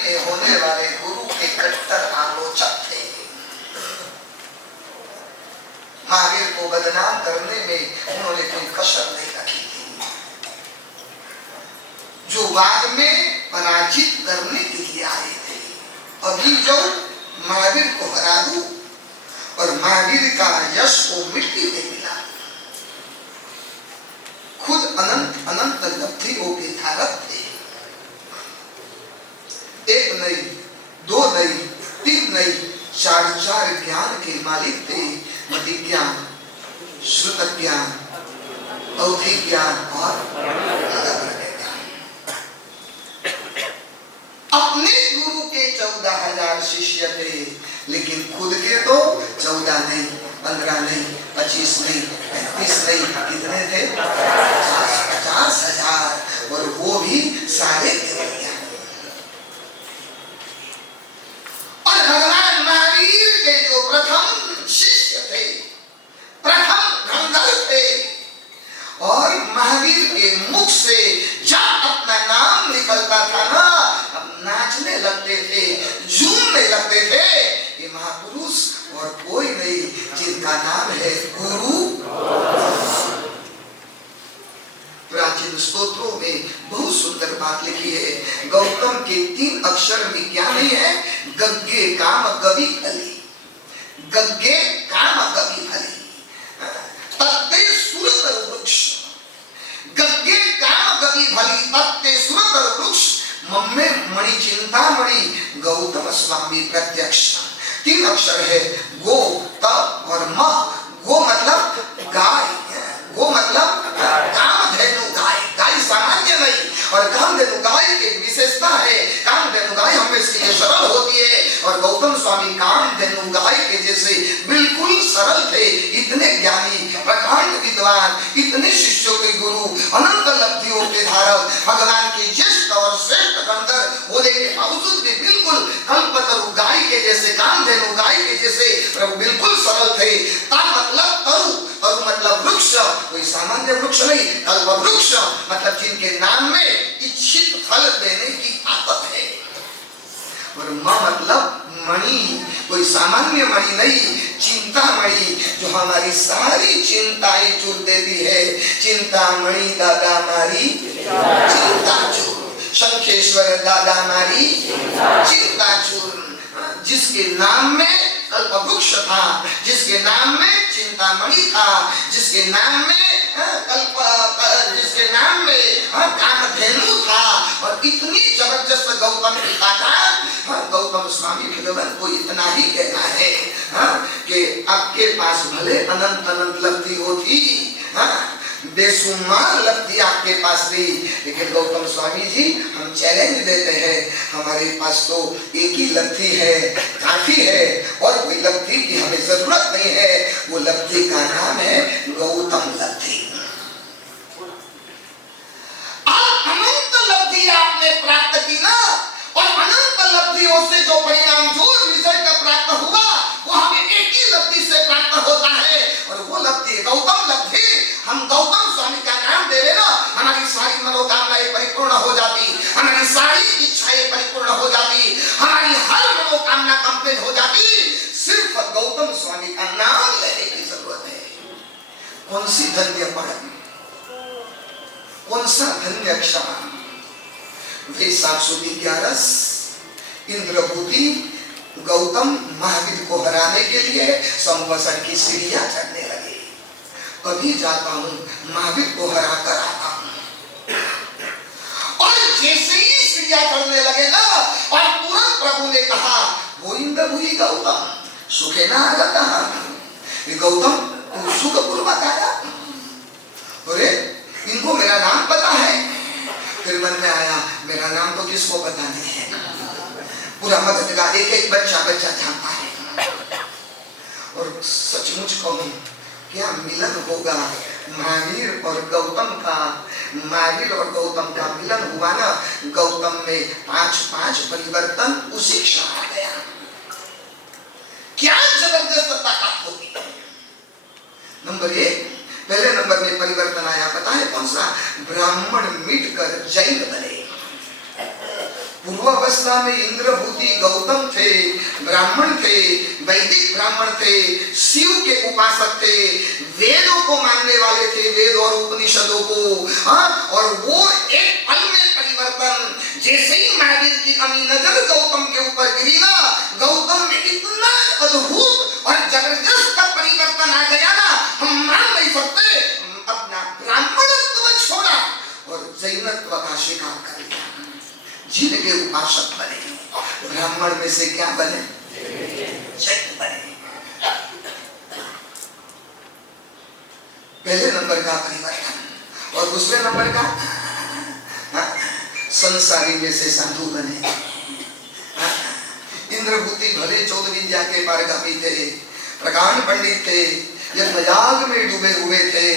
में होने वाले गुरु के कट्टर आलोचक थे। महावीर को बदनाम करने में उन्होंने कोई कसर नहीं रखी थी। जो बाद में पराजित करने के लिए आए थे, अभी जो महावीर को हरा दूं और महावीर का यश को मिट्टी में मिला, खुद अनंत अनंत लब्धियों के धारक थे। एक नहीं, दो नहीं, तीन नहीं, चार चार ज्ञान के मालिक थे। मति ज्ञान, श्रुत ज्ञान, अवधि ज्ञान और ज्ञान। अपने गुरु के 14,000 शिष्य थे, लेकिन खुद के तो 14 नहीं, 15 नहीं, 25 नहीं, 35 नहीं, कितने थे? 50,000, और वो भी सारे केवल ज्ञान। और भगवान महावीर के जो प्रथम शिष्य थे, प्रथम धनधर थे, और महावीर के मुख से जब अपना नाम निकलता था ना, अब नाचने लगते थे, झूमने लगते थे। ये महापुरुष और कोई नहीं, जिनका नाम है गुरु। प्राचीन स्तोत्रों में बहुत सुंदर बात लिखी है। गौतम के 3 अक्षर में क्या नहीं है? गग्गे काम कवि फली, गग्गे काम कवि फली, तत्ते सुरतर वृक्ष, गग्गे काम कवि फली, तत्ते सुरतर वृक्ष, मम्मे मणि चिंता मणि, गौतम स्वामी प्रत्यक्ष। 3 अक्षर है, गो, त और म। गो मतलब गाय, गो मतलब कामधेनु गाय, गाय सामान्य नहीं। और कामधेनु गाय की विशेषता है, कामधेनु गाय हमेशा के लिए सरल होती है, और गौतम स्वामी कामधेनु गाय के जैसे बिल्कुल सरल थे। इतने ज्ञानी, प्रकांड विद्वान, इतने शिष्यों के गुरु, अनंत लब्धियों के धारक, भगवान के ज्येष्ठ और श्रेष्ठ गंधर्व होने के बावजूद भी बिल्कुल कल्पतरु गाय के जैसे, कामधेनु गाय के जैसे बिल्कुल सरल थे। ता मतलब तरु, तरु मतलब वृक्ष, कोई सामान्य वृक्ष नहीं, कल्प वृक्ष मतलब जिनके नाम में इच्छित फल देने की ताकत है। और म मतलब मणि, कोई सामान्य मणि नहीं, चिंता मणि, जो हमारी सारी चिंताएं चूर देती है। चिंता मणि दादा मारी चिंता चूर, शंखेश्वर दादा मारी चिंता चूर। जिसके नाम में कल्प वृक्ष था, जिसके नाम में चिंतामणि था, जिसके नाम में जिसके नाम में कामधेनु था, और इतनी जबरदस्त गौतम की ताकत। गौतम स्वामी भगवान को इतना ही कहना है कि आपके पास भले अनंत अनंत लब्धि होती, बेशुमार लब्धि आपके पास थी, लेकिन गौतम स्वामी जी हम चैलेंज देते हैं, हमारे पास तो एक ही लब्धि है, काफी है, और कोई लब्धि की हमें जरूरत नहीं है। वो लब्धि का नाम है गौतम लब्धि। अनंत लब्धि आपने प्राप्त की ना, और अनंत लब्धियों से जो परिणाम, जो रिजल्ट प्राप्त हुआ, वो हमें एक ही लब्धि से प्राप्त होता है, और वो लब्धि गौतम लब्धि। हम गौतम स्वामी का नाम देवे ना, हमारी सारी मनोकामनाएं परिपूर्ण हो जाती, हमारी सारी इच्छाएं परिपूर्ण हो जाती, हमारी हर मनोकामना कंप्लीट हो जाती। सिर्फ गौतम स्वामी का नाम लेने की जरूरत है। कौन सी धन्य पद, कौन सा धन्य क्षण। वे 711 इंद्रभूति गौतम महावीर को हराने के लिए संवत्सर की सीढ़ियां चढ़ने लगे। अभी जाता हूं, महावीर को हरा कर आता हूं, और जैसे ही सीढ़ियां चढ़ने लगे ना, और तुरंत प्रभु ने कहा, गोविंद भूई गौतम सुखे ना आगता। गौतम तू सुखपूर्वक आया। अरे इनको मेरा नाम पता है। फिर मन में आया, मेरा नाम तो किसको पता नहीं है, पूरा मगध का एक एक बच्चा जानता है। और सचमुच कहूं, क्या मिलन होगा महावीर और गौतम का। महावीर और गौतम का मिलन हुआ ना, गौतम में 5 परिवर्तन उसी क्षण आ गया। क्या जबरदस्त ताकत होती है। नंबर 1, पहले नंबर में परिवर्तन आया, पता है कौन सा? ब्राह्मण मिटकर जैन बने। पूर्वावस्था में इंद्रभूति गौतम थे, ब्राह्मण थे, वैदिक ब्राह्मण थे, शिव के उपासक थे, वेदों को मानने वाले थे, वेद और उपनिषदों को। और वो एक पल में परिवर्तन, जैसे ही महावीर की अमी नजर गौतम के ऊपर गिरी ना, गौतम में इतना अद्भुत और जबरदस्त का परिवर्तन आ गया ना, हम मान नहीं सकते। अपना ब्राह्मणत्व छोड़ा और जैनत्व का स्वीकार कर लिया, जिनके उपासक बने। ब्राह्मण में से क्या बने? जैन बने। पहले नंबर का परिवर्तन। और दूसरे नंबर का संसारी में से साधु बने। इंद्रभूति भले 14 विद्या के पारगामी थे, प्रकांड पंडित थे, यज्ञयाग में डूबे हुए थे,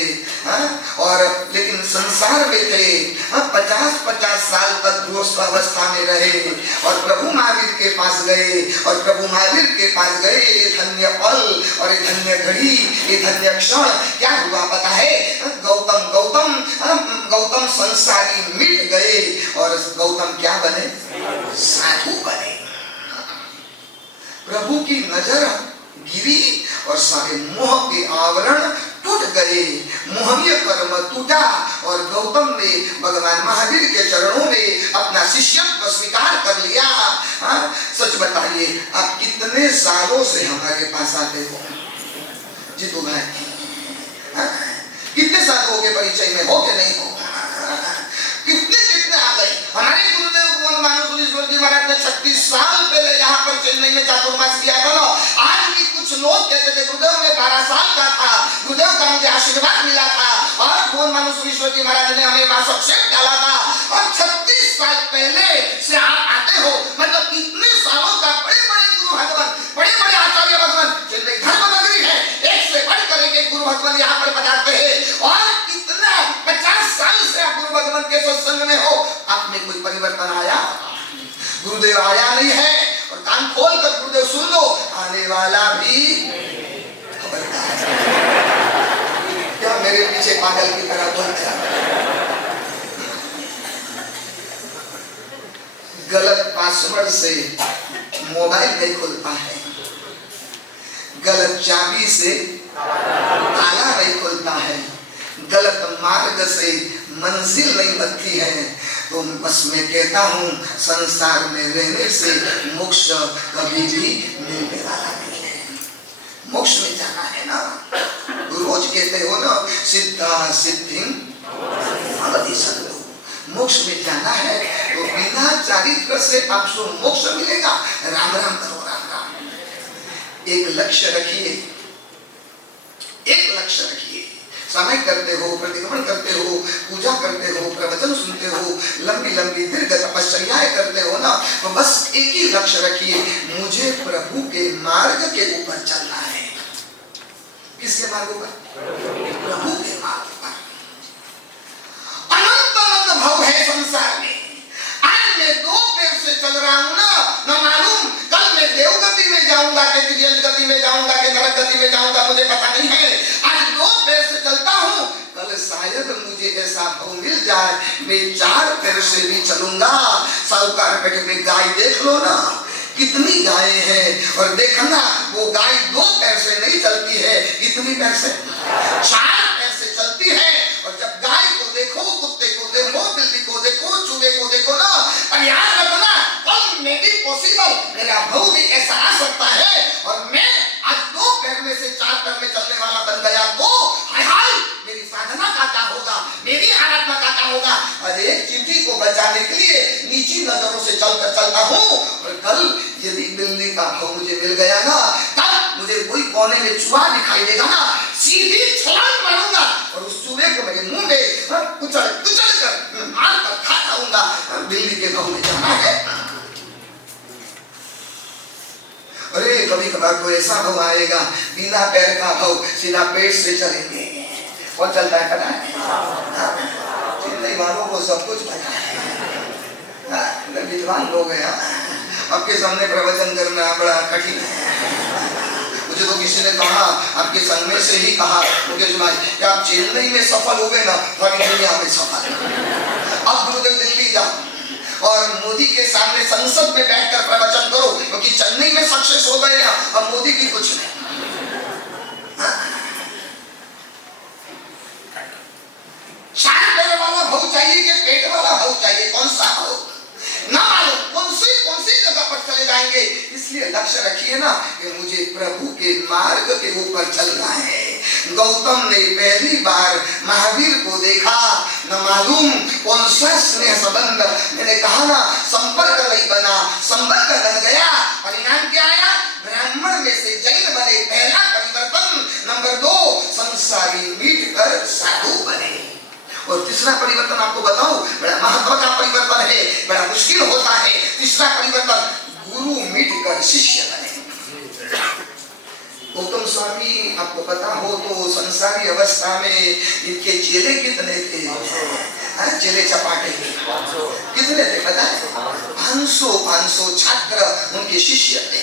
और लेकिन संसार में थे। 50-50 साल तक गृहस्थावस्था में रहे और प्रभु महावीर के पास गए। और प्रभु महावीर के पास गए, ये धन्य पल और ये धन्य घड़ी, ये धन्य क्षण क्या हुआ पता है? गौतम गौतम गौतम संसारी मिट गए और गौतम क्या बने? साधु बने। प्रभु की नजर गिरी और सारे मोह के आवरण टूट गए, मोहनीय कर्म टूटा और गौतम ने भगवान महावीर के चरणों में अपना शिष्यत्व स्वीकार कर लिया। सच बताइए, आप कितने सालों से हमारे पास आते हो जीतू भाई? कितने साधुओं के परिचय में हो कि नहीं हो? कितने आ गए? हमारे गुरुदेव मानुसुरीश्वर जी महाराज ने 36 साल पहले यहाँ पर चेन्नई में चातुर्मास किया था ना। आज भी कुछ लोग कहते थे गुरुदेव में 12 साल का था, गुरुदेव का मुझे आशीर्वाद मिला था और भगवान मानुसुरीश्वर जी महाराज ने हमें वासक्षेप डाला था। और 36 साल पहले से आप आते हो, मतलब इतने सालों का बड़े बड़े गुरु भगवान, बड़े बड़े आचार्य भगवान, चेन्नई धर्म नगरी है, एक से बढ़कर एक गुरु भगवान यहाँ पर बताते हैं। और कितना 50 साल से आप गुरु भगवान के सत्संग में हो, आप में कोई परिवर्तन आया? गुरुदेव आया नहीं है। और कान खोल कर गुरुदेव सुन लो, आने वाला भी खबरदार। क्या मेरे पीछे पागल की तरह बोलते हैं? गलत पासवर्ड से मोबाइल नहीं खुलता है, गलत चाबी से ताला नहीं खुलता है, गलत मार्ग से मंजिल नहीं बनती है। तो बस मैं कहता हूँ, संसार में रहने से मोक्ष कभी भी मिलने वाला नहीं है। मोक्ष में जाना है ना, रोज कहते हो ना, सिद्धा सिद्धिं भवति सद्गुरु। मोक्ष में जाना है तो बिना चारित्र से आपको मोक्ष मिलेगा। राम राम करो, राम राम। एक लक्ष्य रखिए, एक लक्ष्य रखिए। समय करते हो, प्रतिक्रमण करते हो, पूजा करते हो, प्रवचन सुनते हो, लंबी लंबी दीर्घ तपस्याएं करते हो ना, तो बस एक ही लक्ष्य रखिए, मुझे प्रभु के मार्ग के ऊपर चलना है। किसके मार्ग पर? प्रभु के मार्ग पर। अनंत अनंत भाव है संसार में। आज मैं 2 पैर से चल रहा हूँ ना, न मालूम कल मैं देवगति में जाऊंगा कि तिर्यक गति में जाऊंगा कि नरक गति में जाऊंगा, मुझे पता नहीं है। आज 2 पैर से चलता हूँ, कल शायद मुझे ऐसा भाव मिल जाए मैं 4 पैर से भी चलूंगा। साहूकार पेटे में गाय देख लो ना, कितनी गायें हैं, और देखना वो गाय 2 पैर से नहीं चलती है, कितनी पैर से? 4 पैर से चलती है। और जब गाय को देखो, कुत्ते को देखो, बिल्ली को देखो, चूहे को देखो ना, और याद रखना कल में भी पॉसिबल मेरा भाव भी ऐसा आ सकता है और मैं आज 2 पैर में से 4 पैर में चलने वाला बन गया तो हाय हाय मेरी साधना का क्या होगा, मेरी आराधना का क्या होगा। और एक चिट्ठी को बचाने के लिए नीची नजरों से चलता हूँ, और कल यदि बिल्ली का भाव मुझे मिल गया ना, तब मुझे कोई कोने में चूहा दिखाई देगा ना, सीधी छलांग मारूंगा और उस चूहे को मेरे मुंह में कुचल कर मार कर खा जाऊंगा। बिल्ली के भाव में जाना है। अरे कभी कभार कोई ऐसा भाव आएगा, बिना पैर का भाव, सीधा पेट से चलेंगे। कौन चलता है पता है? चेन्नई वालों को सब कुछ पता है, विद्वान लोग हैं। आपके सामने प्रवचन करना बड़ा कठिन है। मुझे तो किसी ने कहा, आपके संग में से ही कहा, मुकेश भाई कि आप चेन्नई में सफल हो गए ना, सारी दुनिया में सफल। अब गुरुदेव दिल्ली जाओ और मोदी के सामने संसद में बैठकर प्रवचन करो, क्योंकि चेन्नई में सक्सेस हो गए अब मोदी की कुछ नहीं। शायद मेरे वाला भाव चाहिए कि पेट वाला भाव चाहिए, कौन सा भाव ना मालूम, कौन सी जगह पर चले जाएंगे। इसलिए लक्ष्य रखिए ना कि मुझे प्रभु के मार्ग के ऊपर चलना है। गौतम ने पहली बार महावीर को देखा, न मालूम कौन सा स्नेह संबंध, मैंने कहा ना संपर्क नहीं बना, संपर्क बन गया, परिणाम क्या आया? ब्राह्मण में से जैन बने, पहला परिवर्तन। नंबर 2, संसारी मीट कर साधु बने। और तीसरा परिवर्तन आपको बताऊं, बड़ा महत्व का परिवर्तन है, बड़ा मुश्किल होता है। तीसरा परिवर्तन, गुरु मिट कर शिष्य बने। गौतम स्वामी आपको पता हो तो संसारी अवस्था में इनके चेले कितने थे? चेले चपाटे कितने थे पता है? 500 छात्र उनके शिष्य थे।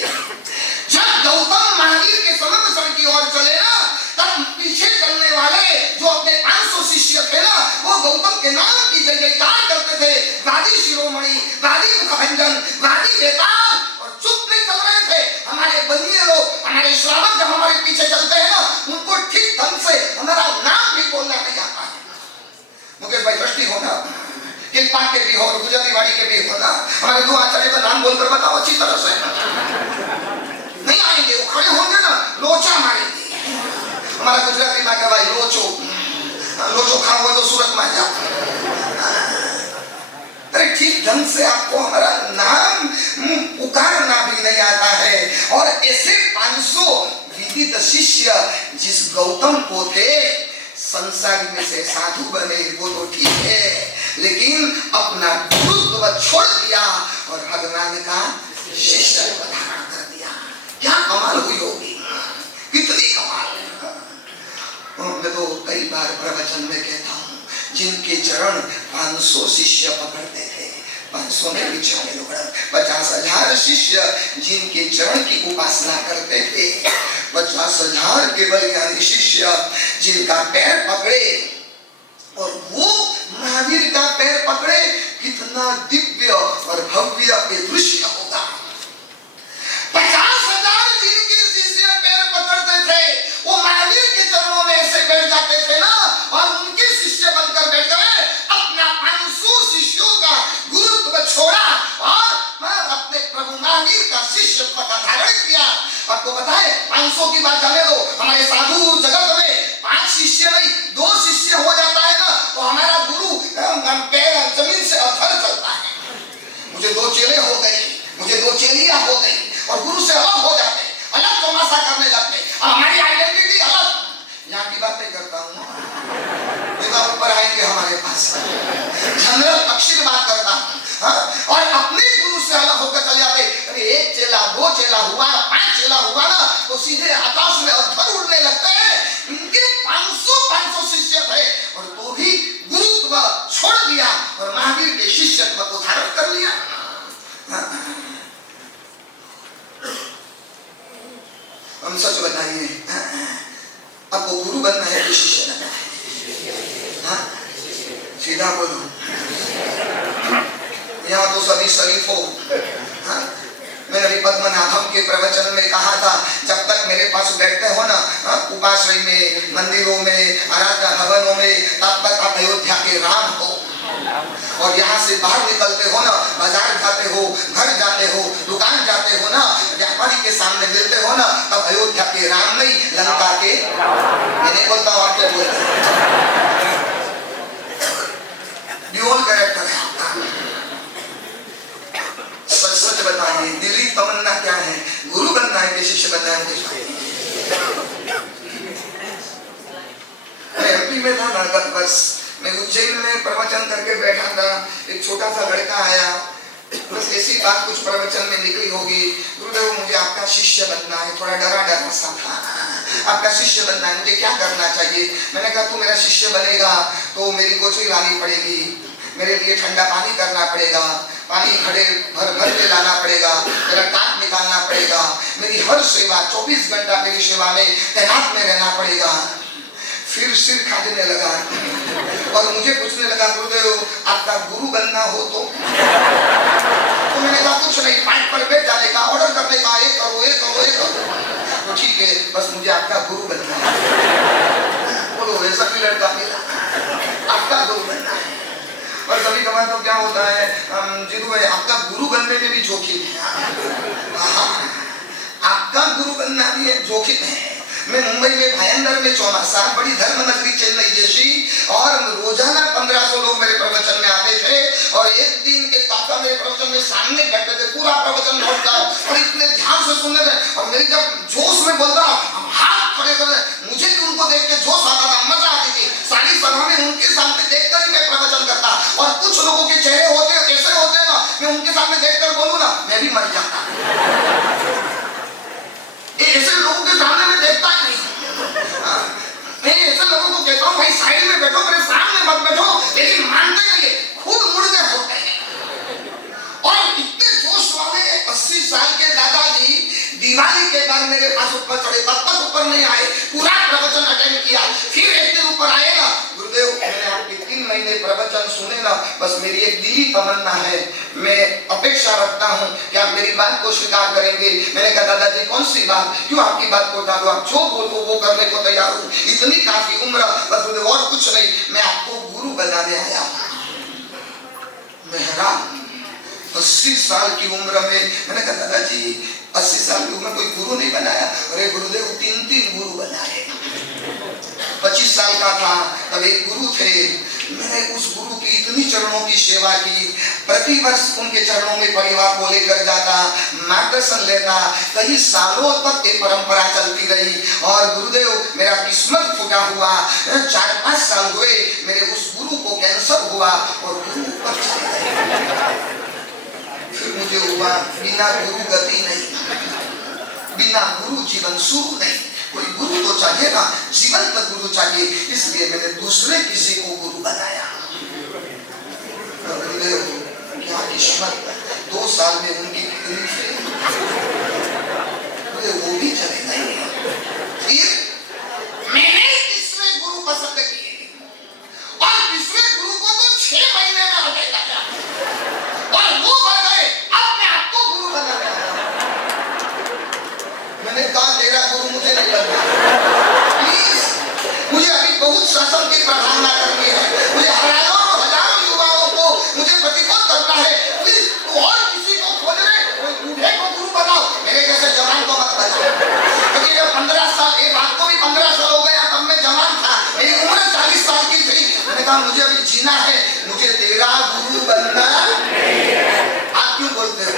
जब गौतम महावीर के समर्पण की ओर चले ना, तब पीछे चलने वाले जो अपने 500 शिष्य थे ना, वो गौतम के नाम की जय जयकार करते थे। वादी शिरोमणि, वादी मुखभंजन, वादी वेताल, और चुप नहीं चल रहे थे। हमारे बनिए लोग, हमारे श्रावक जब हमारे पीछे चलते हैं ना, उनको ठीक ढंग से हमारा नाम भी बोलना नहीं आता है। मुकेश भाई दृष्टि होना, किल्पा के भी हो, गुजरातीवाड़ी के भी होना, हमारे दो आचार्य का नाम बोलकर बताओ अच्छी तरह से। नहीं आएंगे, वो खड़े होंगे ना, लोचा मारेंगे। हमारा गुजराती में भाई लोचो खाओ तो सूरत में जाओ। अरे ठीक ढंग से आपको हमारा नाम पुकारना भी नहीं आता है। और ऐसे 500 विदित शिष्य जिस गौतम को थे, संसारी में से साधु बने, वो तो ठीक है, लेकिन अपना गुरुत्व छोड़ दिया और भगवान का शिष्य धारण कर दिया। क्या कमाल हुई होगी, कितनी कमाल है। मैं तो कई बार प्रवचन में कहता हूँ, जिनके चरण 500 शिष्य पकड़ते थे, 500 में भी 50,000 शिष्य जिनके चरण की उपासना करते थे, 50,000 केवल ज्ञानी शिष्य जिनका पैर पकड़े, और वो महावीर का पैर पकड़े, कितना दिव्य और भव्य ये दृश्य होगा। 50,000 जिनके शिष्य पैर पकड़ते थे, वो महावीर के चरणों में ऐसे बैठ जाते थे ना, और उनके शिष्य बनकर बैठ गए। अपना 500 शिष्यों का गुरुत्व छोड़ा और अपने प्रभु महावीर का शिष्यत्व का धारण किया। आपको पता है, 500 की बात जाने दो, हमारे साधु जगत में 5 शिष्य नहीं 2 शिष्य हो जाता है ना, तो हमारा गुरु जमीन से अधर चलता है। मुझे 2 चेले हो गए, मुझे 2 चेलियां हो गई, और गुरु से अलग हो जाते, अलग तमाशा करने लगते। हमारी आइडेंटिटी अलग, यहाँ की बात नहीं करता हूँ, ऊपर आएंगे हमारे पास, जनरल अक्षर बात करता हूँ। और अपने गुरु से अलग होकर चले जाते। अरे 1 चेला 2 चेला हुआ, 5 चेला हुआ ना, तो सीधे आकाश में अधर उड़ने लगते हैं। इनके 500 शिष्य थे, और तो भी गुरुत्व छोड़ दिया और महावीर के शिष्यत्व को धारण कर लिया। हम सच बताइए, आपको गुरु बनना है कि शिष्य बनना है? सीधा बोलो, यहाँ तो सभी शरीफ हो। मैंने अभी पद्मनाभम के प्रवचन में कहा था, जब तक मेरे पास बैठते हो ना उपाश्रय में, मंदिरों में, आराधना भवनों में, तब तक आप अयोध्या के राम हो। और यहाँ से बाहर निकलते हो ना, बाजार जाते हो, घर जाते हो, दुकान जाते हो ना, व्यापारी के सामने मिलते हो ना, तब अयोध्या के राम नहीं, लंका के, मैं नहीं बोलता हूँ, आप क्या बोलते हैं, ड्यूअल कैरेक्टर है आपका। सच बताइए, दिली तमन्ना क्या है? गुरु बनना है कि शिष्य बनना है? मैं एमपी में था ना, गत वर्ष मैं उज्जैन में प्रवचन करके बैठा था, एक छोटा सा लड़का आया, बस ऐसी बात कुछ प्रवचन में निकली होगी, गुरुदेव मुझे आपका शिष्य बनना है। थोड़ा डरा सा था, आपका शिष्य बनना है, मुझे क्या करना चाहिए? मैंने कहा तू मेरा शिष्य बनेगा तो मेरी गोचरी लानी पड़ेगी, मेरे लिए ठंडा पानी करना पड़ेगा, पानी खड़े भर के लाना पड़ेगा, मेरा टाप निकालना पड़ेगा, मेरी हर सेवा 24 घंटा मेरी सेवा में तैनात में रहना पड़ेगा। फिर सिर खाने लगा और मुझे पूछने लगा, गुरुदेव आपका गुरु बनना हो तो मैंने कहा कुछ नहीं, पाइप पर बैठ जाने का, ऑर्डर करने का, ये करो ये करो ये करो। तो ठीक है, बस मुझे आपका गुरु बनना है। बोलो ऐसा भी लड़का मिला, आपका गुरु बनना है। और कभी कभार तो क्या होता है जीतू भाई, आपका गुरु बनने में भी जोखिम है। आपका गुरु बनना भी एक जोखिम है। मैं मुंबई में भायंदर में चौमासा, बड़ी धर्म नगरी चेन्नई जैसी, और रोजाना 1500 लोग मेरे प्रवचन में आते थे। और एक दिन एक काका मेरे प्रवचन में सामने बैठे थे, पूरा प्रवचन नोट था और इतने ध्यान से सुनने थे। और मेरी जब जोश में बोलता हाथ खड़े कर, मुझे भी उनको देख के जोश आता था, मजा आती थी। सारी सभा में उनके सामने देखकर ही मैं प्रवचन करता। और कुछ लोगों के चेहरे होते ऐसे होते हैं ना, मैं उनके सामने देखकर बोलूं ना, मैं भी मर जाता। ऐसे लोगों के सामने मैं देखता ही नहीं। मैं ऐसे लोगों को कहता हूँ भाई साइड में बैठो, मेरे सामने मत बैठो, लेकिन मानते नहीं, खुद मुड़ने होते हैं। और इतने जोश वाले 80 साल के दादाजी दिवाली के बाद मेरे पास ऊपर चढ़े, तब तक ऊपर नहीं आए, पूरा प्रवचन अटेंड किया। फिर एक दिन ऊपर आए ना, गुरुदेव मैंने आपके 3 महीने प्रवचन सुने ना, बस मेरी एक दिली तमन्ना है, मैं अपेक्षा रखता हूँ कि आप मेरी बात को स्वीकार करेंगे। मैंने कहा दादाजी कौन सी बात, क्यों आपकी बात को डालो, आप जो बोलो वो करने को तैयार हूँ, इतनी काफी उम्र, बस गुरुदेव और कुछ नहीं, मैं आपको गुरु बनाने आया हूँ। मैं हैरान, 80 साल की उम्र में। मैंने कहा दादाजी 80 साल की उम्र कोई गुरु नहीं बनाया। अरे गुरुदेव 3 गुरु बनाए। 25 साल का था तब एक गुरु थे, मैंने उस गुरु की इतनी चरणों की सेवा की, प्रतिवर्ष उनके चरणों में परिवार को लेकर जाता, मार्गदर्शन लेता, कई सालों तक ये परंपरा चलती रही। और गुरुदेव मेरा किस्मत फूटा हुआ, 4-5 साल हुए, मेरे उस गुरु को कैंसर हुआ और गुरु ऊपर चले गए। फिर मुझे हुआ बिना गुरु गति नहीं, बिना गुरु जीवन शुरू नहीं। कोई गुरु तो चाहिए ना, जीवंत गुरु चाहिए, इसलिए मैंने दूसरे किसी को गुरु बनाया। क्या किस्मत, 2 साल में उनकी वो भी चले गए। फिर मैंने तीसरे गुरु पसंद किए और तीसरे गुरु को तो 6 महीने में हटेगा और वो बढ़ गए। अब मैं आपको गुरु बना रहा हूं। मैंने कहा तेरा गुरु मुझे नहीं लगता, प्लीज मुझे अभी बहुत शासन की प्रार्थना करनी है, मुझे हजारों युवाओं को मुझे प्रतिबोध करना है, प्लीज और किसी को खोज ले, कोई बूढ़े को गुरु बनाओ, मेरे जैसे जवान को मत बनाओ। क्योंकि जब 15 साल, एक बात को भी 15 साल हो गया, तब मैं जवान था, मेरी उम्र 40 साल की थी। मैंने कहा मुझे अभी जीना है, मुझे तेरा गुरु बनना नहीं है। आप क्यों बोलते हो,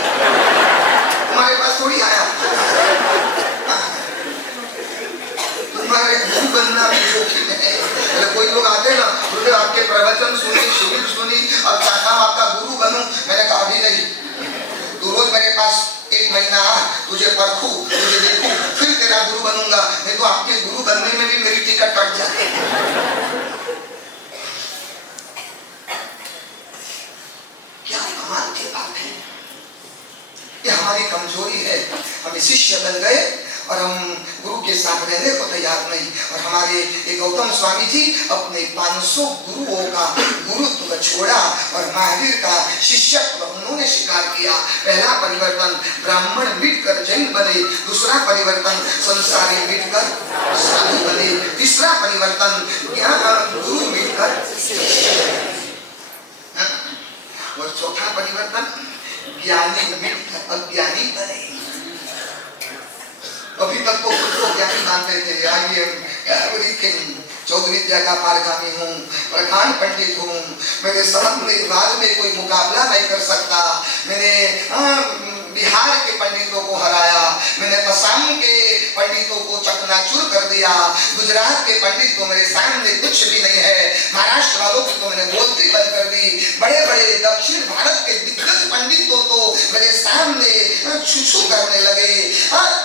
तुम्हारे पास थोड़ी आया, तुम्हारे गुरु बनना भी जोखिम है। कोई लोग आते ना, गुरुदेव आपके प्रवचन सुनी, शिविर सुनी, अब चाहता हूं आपका गुरु बनूं। मैंने कहा अभी नहीं, तू रोज मेरे पास 1 महीना आ, तुझे परखूं, तुझे देखूं, फिर तेरा गुरु बनूंगा। नहीं तो आपके गुरु बनने में भी मेरी टिकट कट जाए। क्या कमाल की बात है, ये हमारी कमजोरी है। हम शिष्य बन गए और हम गुरु के साथ रहने को तैयार नहीं। और हमारे एक गौतम स्वामी जी अपने 500 गुरुओं का गुरुत्व छोड़ा और महावीर का शिष्यत्व उन्होंने स्वीकार किया। पहला परिवर्तन ब्राह्मण मिटकर जैन बने, दूसरा परिवर्तन संसारी मिटकर साधु बने, तीसरा परिवर्तन गुरु मिटकर और चौथा परिवर्तन ज्ञानी मिटकर अज्ञानी बने। अभी तक तो खुद को ज्ञानी मानते थे, आई एम एवरीथिंग, चौध विद्या का पारगामी हूँ, प्रधान पंडित हूँ, मेरे सामने बाद में कोई मुकाबला नहीं कर सकता। मैंने बिहार के पंडितों को हराया, मैंने असम के पंडितों को चकनाचूर कर दिया, गुजरात के पंडित तो मेरे सामने कुछ भी नहीं है, महाराष्ट्र वालों की तो मैंने बोलती बंद कर दी, बड़े बड़े दक्षिण भारत के दिग्गज पंडितों तो मेरे सामने छुछू करने लगे।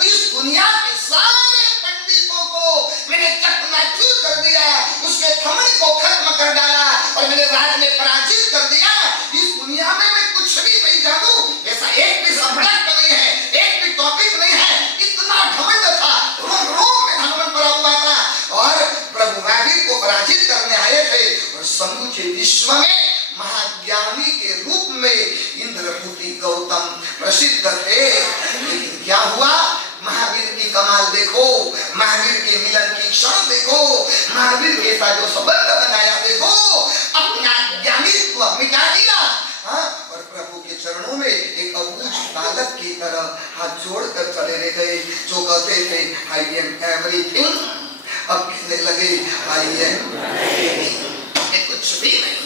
इस दुनिया के सारे पंडितों को मैंने चकनाचूर कर दिया, उसके थमन को खत्म कर डाला और मैंने राज में पराजित कर दिया। इस दुनिया में मैं कुछ भी नहीं जानू, ऐसा एक भी सब्जेक्ट नहीं है, एक भी टॉपिक नहीं है। इतना घमंड था, रोम रोम में घमंड भरा हुआ था। और प्रभु महावीर को पराजित करने आए थे और समूचे विश्व में महाज्ञानी अज्ञानी के रूप में इंद्रभूति गौतम प्रसिद्ध थे। लेकिन क्या हुआ, महावीर की कमाल देखो, महावीर के मिलन की क्षण देखो, महावीर के साथ जो संबंध बनाया देखो, अपना ज्ञानित्व मिटा दिया। और प्रभु के चरणों में एक अबूझ बालक की तरह हाथ जोड़कर चले रह गए, जो कहते थे आई एम एवरीथिंग, अब कहने लगे आई एम कुछ भी नहीं।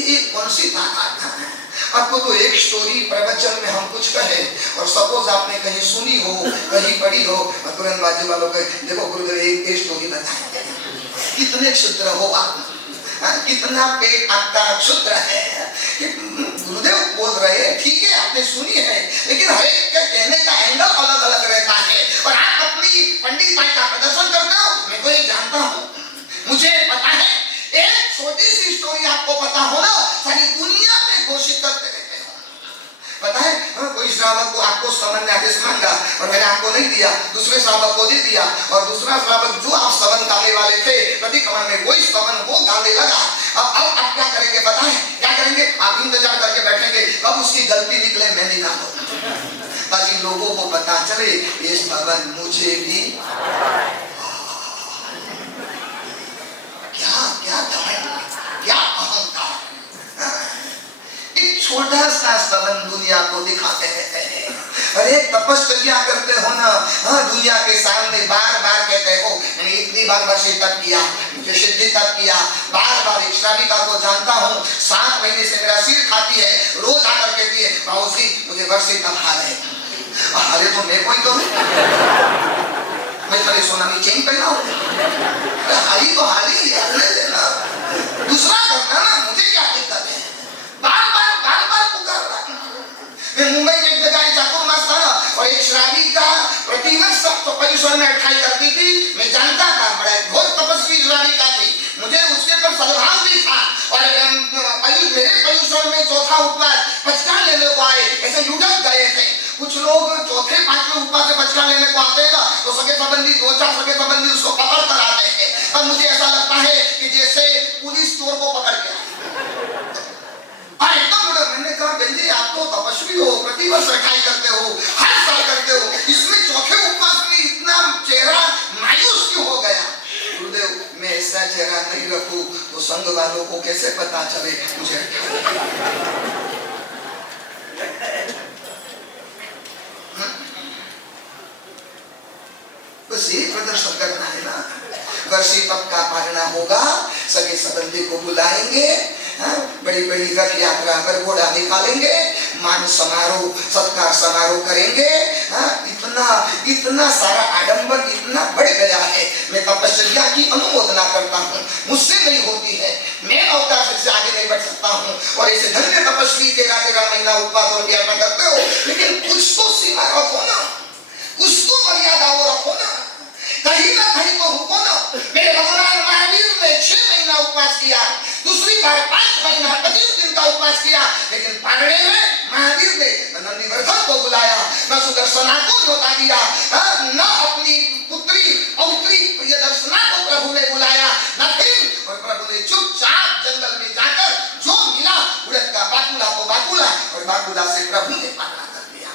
ये कौन सी ताकत है? आपको तो एक स्टोरी प्रवचन में हम कुछ कहे और सपोज आपने कहीं सुनी हो, कहीं पढ़ी हो, तुरंत बाजू वालों को देखो गुरुदेव एक स्टोरी बताए, कितने क्षुद्र हो आप, कितना पेट आपका क्षुद्र है। गुरुदेव बोल रहे हैं, ठीक है आपने सुनी है, लेकिन हर एक के कहने का एंगल अलग अलग रहता है और आप अपनी पंडित भाई का प्रदर्शन करते हो। मैं तो ये जानता हूँ, मुझे पता है, एक छोटी सी स्टोरी आपको पता हो ना, सारी दुनिया में घोषित करते रहते हो। पता है कोई श्रावक को आपको सामान्य आदेश मांगा और मैंने आपको नहीं दिया, दूसरे श्रावक को दे दिया और दूसरा श्रावक जो आप स्तवन गाने वाले थे प्रतिक्रमण में वही स्तवन वो गाने लगा। अब आप क्या करेंगे पता है, क्या करेंगे, आप इंतजार करके बैठेंगे कब उसकी गलती निकले, मैं निकालूं, ताकि लोगों को पता चले ये स्तवन मुझे भी। क्या क्या क्या अहंकार, एक छोटा सा स्तवन दुनिया को दिखाते रहते हैं। अरे तपस्या करते हो ना, दुनिया के सामने बार बार कहते हो मैंने इतनी बार वर्षी तप किया, मुझे सिद्धि तप किया, बार बार एक श्राविका को जानता हूँ 7 महीने से मेरा सिर खाती है, रोज आकर कहती है बाबूजी मुझे वर्षी तप हारे, हारे तो मैं कोई करूँ, मैं खाली सोनामी चेन पहना हूँ, हारी तो हारी देना, दूसरा करना ना, मुझे क्या दिक्कत है, बार बार पुकार रहा। मैं मुंबई में एक जगह चातुर्मास था और एक श्राविका प्रतिवर्ष तो परिसर में 28 करती थी, मैं जानता था, बड़ा घोर तपस्वी श्राविका थी, मुझे उसके पर सद्भाव भी था और मेरे परिसर में चौथा उपवास पचकान लेने को आए, ऐसे लुढ़क गए थे। कुछ लोग चौथे पांचवें उपवास से पचकान लेने को आते हैं ना, तो सगे संबंधी 2-4 सगे संबंधी उसको पकड़ कर आते हैं। अब मुझे ऐसा लगता है कि जैसे पुलिस चोर को पकड़ के मैंने कहा जी आप तो तपस्वी हो, प्रतिवर्ष रखाई करते हो, हर साल करते हो, इसमें चौथे उपवास में इतना चेहरा मायूस क्यों हो गया? गुरुदेव मैं ऐसा चेहरा नहीं रखूं तो संघ वालों को कैसे पता चले मुझे। बस ये प्रदर्शन करना है ना, वर्षी तप का पालना होगा, सगे संबंधी को बुलाएंगे, बड़ी बड़ी रथ यात्रा पर घोड़ा निकालेंगे, मान समारोह सत्कार समारोह करेंगे। इतना सारा आडंबर इतना बढ़ गया है। मैं तपस्या की अनुमोदना करता हूँ, मुझसे नहीं होती है, मैं अवकाश से आगे नहीं बढ़ सकता हूँ और ऐसे धन्य तपस्वी 13 महीना उपवास और व्यायाम करते हो, लेकिन कुछ तो सीमा रखो ना, कुछ तो मर्यादा वो रखो ना, कहीं ना कहीं तो रुको ना। मेरे भगवान महावीर ने 6 महीना उपवास किया, दूसरी बार 5 महीना 25 दिन का उपवास किया, लेकिन पारणे में महावीर ने नंदीवर्धन को बुलाया, न सुदर्शना को न्योता दिया, न अपनी पुत्री पौत्री प्रियदर्शना को प्रभु ने बुलाया, नथिंग। और प्रभु ने चुपचाप जंगल में जाकर जो मिला उड़द का बाकुला को बाकुला और बाकुला से प्रभु ने पालना कर दिया।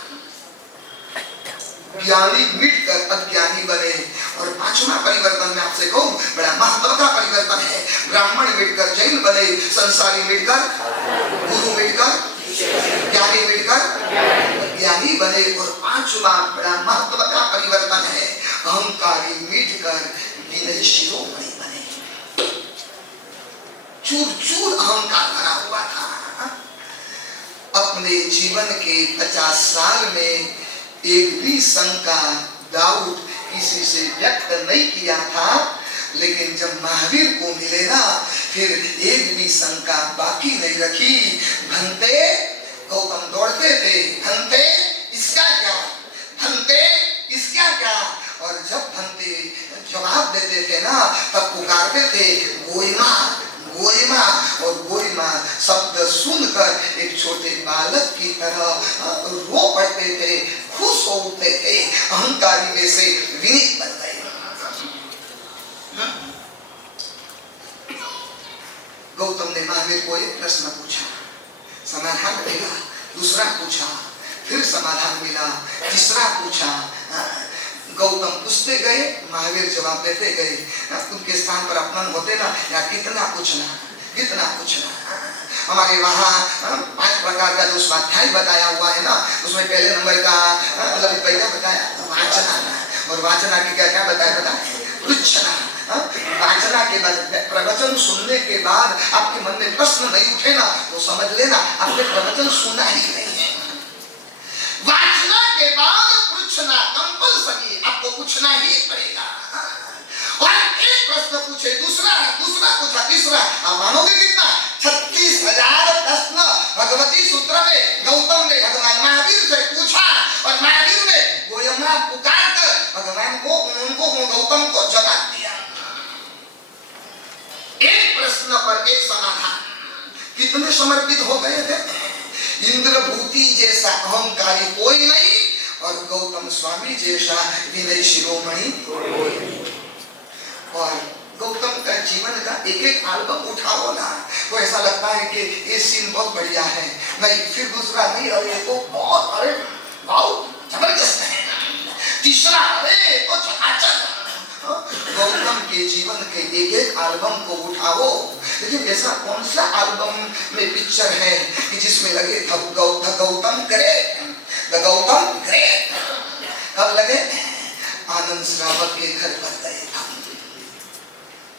ज्ञानी मिटकर अज्ञानी बने। और 5वां परिवर्तन में आपसे कहूं बड़ा महत्व का परिवर्तन है, ब्राह्मण मिटकर जैन बने, संसारी मिटकर गुरु मिटकर ज्ञानी मिटकर ज्ञानी बने। और 5वां बड़ा महत्व का परिवर्तन है, अहंकारी मिटकर विनयी शिरोमणि बने। चूर चूर अहंकार भरा हुआ था। अपने जीवन के 50 साल में एक भी शंका डाउट किसी से व्यक्त नहीं किया था, लेकिन जब महावीर को मिले ना फिर एक भी शंका बाकी नहीं रखी। भंते गौतम दौड़ते थे, भंते इसका क्या, भंते इसका क्या। और जब भंते जवाब देते थे ना तब पुकारते थे गोइमा गोइमा। और गोइमा शब्द सुनकर एक छोटे बालक की तरह रो पड़ते थे, खुश हो उठते थे, अहंकारी में से विनीत बन गए। गौतम ने महावीर को एक प्रश्न पूछा, समाधान मिला, दूसरा पूछा, फिर समाधान मिला, तीसरा पूछा। गौतम पूछते गए, महावीर जवाब देते गए। उनके स्थान पर अपमान होते ना, या कितना पूछना, कितना पूछना। हमारे वहाँ 5 प्रकार का जो स्वाध्याय बताया हुआ है ना, उसमें पहले नंबर का ललित क्या बताया, वाचना। और वाचना की क्या क्या बताया, पृच्छना। वाचना के बाद प्रवचन सुनने के बाद आपके मन में प्रश्न नहीं उठे ना, तो समझ लेना आपने प्रवचन सुना ही नहीं है। वाचना के बाद पूछना कंपल्सरी, आपको पूछना ही पड़ेगा। और एक प्रश्न पूछे, दूसरा पूछा, तीसरा, आप मानोगे कितना, 36,000 प्रश्न भगवती सूत्र में गौतम ने भगवान महावीर से पूछा। और महावीर ने गोयमा पुकार कर भगवान को, उनको गौतम को जवाब दिया। एक प्रश्न पर एक समाधान। कितने समर्पित हो गए थे। इंद्रभूति जैसा अहंकारी कोई नहीं, और गौतम स्वामी जैसा विनय शिरोमणि। और गौतम का जीवन का एक एक एल्बम उठाओ ना, तो ऐसा लगता है कि ये सीन बहुत बढ़िया है, नहीं फिर दूसरा नहीं, और ये तो बहुत, अरे बहुत जबरदस्त है, तीसरा अरे तो चकाचक। गौतम के जीवन के एक एक एल्बम को उठाओ, लेकिन ऐसा कौन सा एल्बम में पिक्चर है कि जिसमें लगे गौतम ग्रेट, गौतम ग्रेट। कब लगे, आनंद श्रावक के घर पर गए।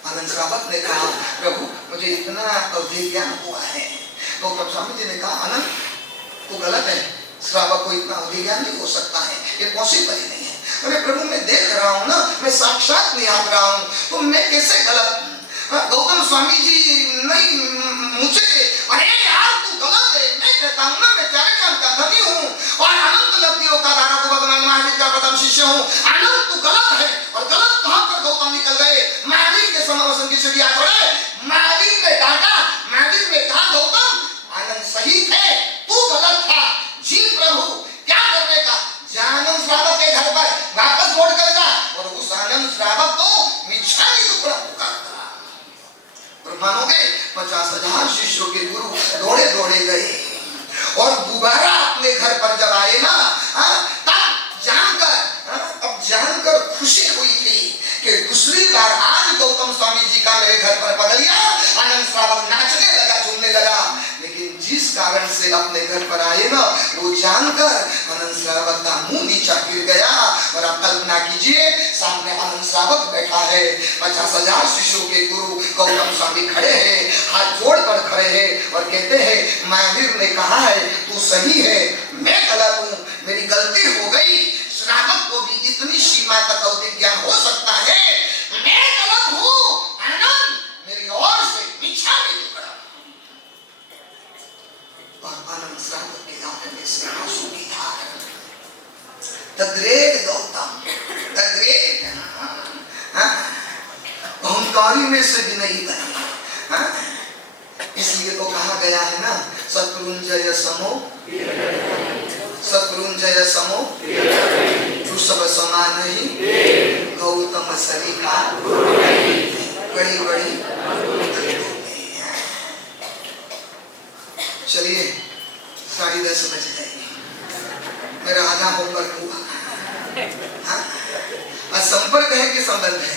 आनंद श्रावक ने कहा, प्रभु मुझे इतना अवधि ज्ञान हुआ है। गौतम स्वामी जी ने कहा, आनंद तो गलत है, श्रावक को इतना अवधि ज्ञान नहीं हो सकता है, ये पॉसिबल ही नहीं है। अरे प्रभु मैं देख रहा हूँ ना, मैं साक्षात निहार रहा हूँ, तो मैं कैसे गलत। गौतम स्वामी जी नहीं मुझे, अरे यार तू गलत है, मैं कहता हूँ ना मैं चार ज्ञान का धनी हूँ और अनंत लब्धियों का धारक भगवान महावीर का प्रथम शिष्य हूँ। आनंद तू गलत है, और गलत कहाँ पर गौतम निकल गए, महावीर के समावेशन की सीढ़ियाँ चढ़े। महावीर ने डांटा, महावीर ने कहा गौतम आनंद सही थे, तू गलत था, जी प्रभु क्या करने का, आनंद श्रावक के घर पर वापस लौट कर जा, और उस आनंद श्रावक को मिच्छामि दुक्कडम पुकारता। और मानोगे 50,000 शिष्यों के गुरु दौड़े दौड़े गए, और दोबारा अपने घर पर जब आए ना, तब जानकर खुशी हुई थी कि दूसरी बार आज गौतम स्वामी जी का मेरे घर पर बदलिया। आनंद श्रावक नाचने लगा, झूमने लगा, लेकिन जिस कारण से अपने घर पर आए ना, वो जानकर आनंद श्रावक का मुंह नीचा गिर गया। और आप कल्पना कीजिए, सामने आनंद श्रावक बैठा है, 50,000 शिष्यों के गुरु गौतम स्वामी खड़े हैं, हाथ जोड़कर खड़े हैं, और कहते हैं महावीर ने कहा है तू सही है, मैं गलत हूँ, मेरी गलती हो गई। श्रावक को भी इतनी सीमा तक अवधि ज्ञान हो सकता है, मैं गलत हूँ, आनंद मेरी ओर से मिच्छामि दुक्कडम। और आनंद श्रावक के आंखों में से आंसू की धार। The great Gautam, the great, अहंकारी में से भी नहीं बना। इसलिए तो कहा गया है ना, शत्रुंजय समो, शत्रुंजय समो वृषभ समान ही, गौतम सरीखा बड़ी बड़ी। चलिए 10:30 बज गए, मेरा आधा होमवर्क हुआ। संपर्क है कि संबंध है?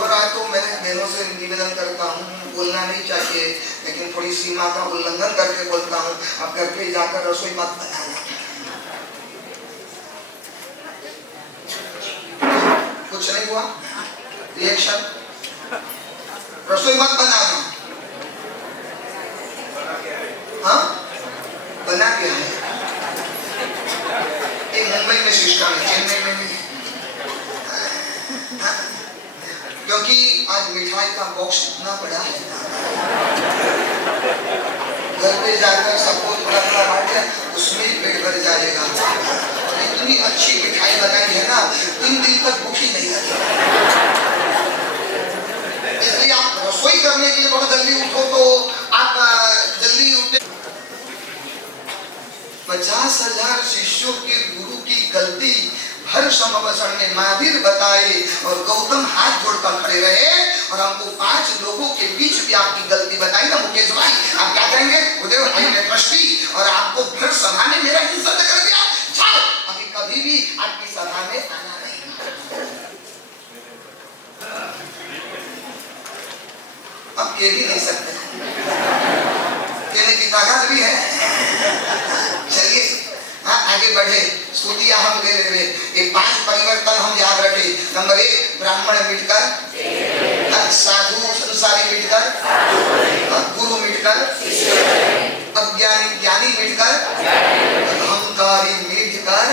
और आज तो मैं बहनों से निवेदन करता हूँ, बोलना नहीं चाहिए, लेकिन थोड़ी सीमा का उल्लंघन करके बोलता हूँ, आप घर पे जाकर रसोई मत बनाना। कुछ नहीं हुआ, रिएक्शन, रसोई मत बनाना। हाँ बना क्या है? एक मुंबई में सिस्टम है, चेन्नई में नहीं, क्योंकि आज मिठाई का बॉक्स इतना बड़ा है, घर पे जाकर सबको थोड़ा थोड़ा बांटे, उसमें ही पेट भर जाएगा। और इतनी अच्छी मिठाई बनाई है ना, 3 दिन तक भूखी नहीं लगेगी। इसलिए आप रसोई करने के लिए थोड़ा जल्दी उठो, तो आप जल्दी उठे। 50,000 शिष्यों के गुरु की गलती हर समावेशन में महावीर बताए, और गौतम हाथ जोड़कर खड़े रहे। और और हमको 5 लोगों के बीच भी आपकी गलती बताई ना मुकेश भाई, आप क्या कहेंगे? गुरुदेव आई एम ट्रस्टी और आपको भर सभा में मेरा इंसल्ट कर दिया, जाओ अभी कभी भी आपकी सभा में आना नहीं। अब कह भी नहीं सकते, कहने की ताकत भी है। चलिए हाँ आगे बढ़े, स्तुतियां हम ले रहे। ये 5 परिवर्तन हम याद रखे। नंबर 1 ब्राह्मण मिटकर, साधु संसारी मिटकर, गुरु मिटकर, अज्ञानी ज्ञानी मिटकर, अहंकारी मिटकर,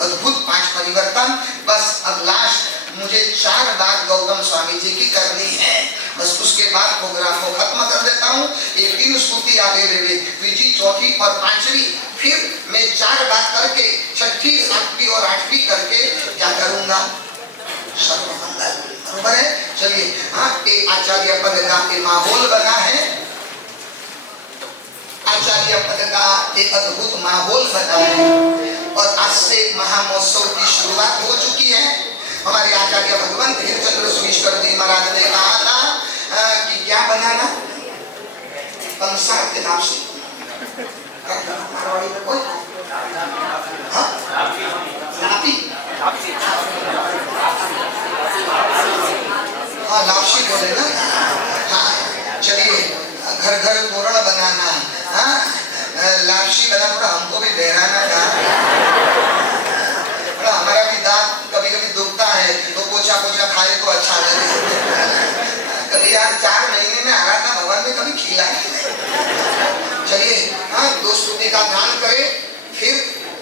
अद्भुत 5 परिवर्तन। बस अब लास्ट मुझे 4 बात गौतम स्वामी जी की करनी है, बस उसके बाद प्रोग्राम को खत्म कर देता हूँ। ये 3 स्तुति आगे ले ली, तीसरी, चौथी और 5वीं, फिर मैं 4 बात करके 6ठी, 7वीं और 8वीं करके क्या करूंगा? सर्वमंगल, बरोबर है? चलिए हाँ, एक आचार्य पद का ये माहौल बना है, आचार्य पद का एक अद्भुत माहौल बना है और आज से महामहोत्सव की शुरुआत हो चुकी है। हमारे आचार्य भगवान धीरचंद्र सुरीश्वर जी महाराज ने कहा था कि क्या बनाना? कंसार के नाम से मारवाड़ी में कोई हाँ लापसी बोले ना। हाँ चलिए, घर घर तोरण बनाना, हाँ लापसी बना, थोड़ा हमको भी बहराना था, थोड़ा हमारा भी दांत कभी कभी दुखता है तो पोछा पोछा खाए तो अच्छा लगे। कभी यार 4 महीने में आराधना भवन में कभी खिला ही नहीं। चलिए हाँ, 2 स्तुति का ध्यान करें, फिर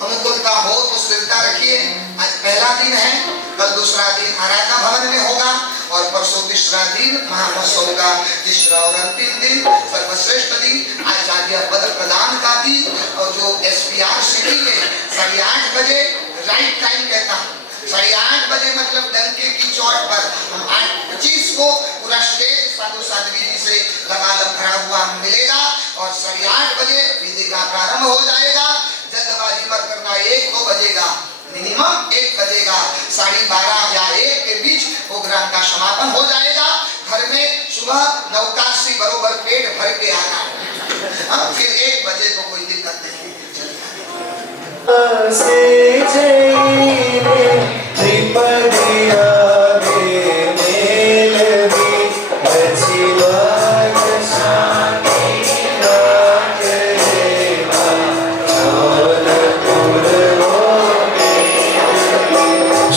अनुकूलता हो तो स्थिरता रखिए। आज पहला दिन है, कल दूसरा दिन आराधना भवन में होगा और परसों तीसरा दिन महामहोत्सव का तीसरा और अंतिम दिन, सर्वश्रेष्ठ दिन, आचार्य पद प्रदान का दिन। और जो SPR सिटी में 8:30 बजे राइट टाइम कहता हूँ, 8:30 बजे मतलब डंके की चोट पर हम 8:25 को पूरा स्टेज साधु साध्वी जी से लगातार भरा हुआ मिलेगा और 8:30 बजे विधि का प्रारंभ हो जाएगा। जल्दबाजी मत करना, 1-2 बजेगा, मिनिमम 1 बजेगा, 12:30 या 1 के बीच प्रोग्राम का समापन हो जाएगा। घर में सुबह 9:80 बरोबर पेट भर के आना, फिर 1 बजे तो कोई दिक्कत नहीं। से जय त्रिपदिया वे मेलवी रचिवाग शांति रागरेवा जौनपुर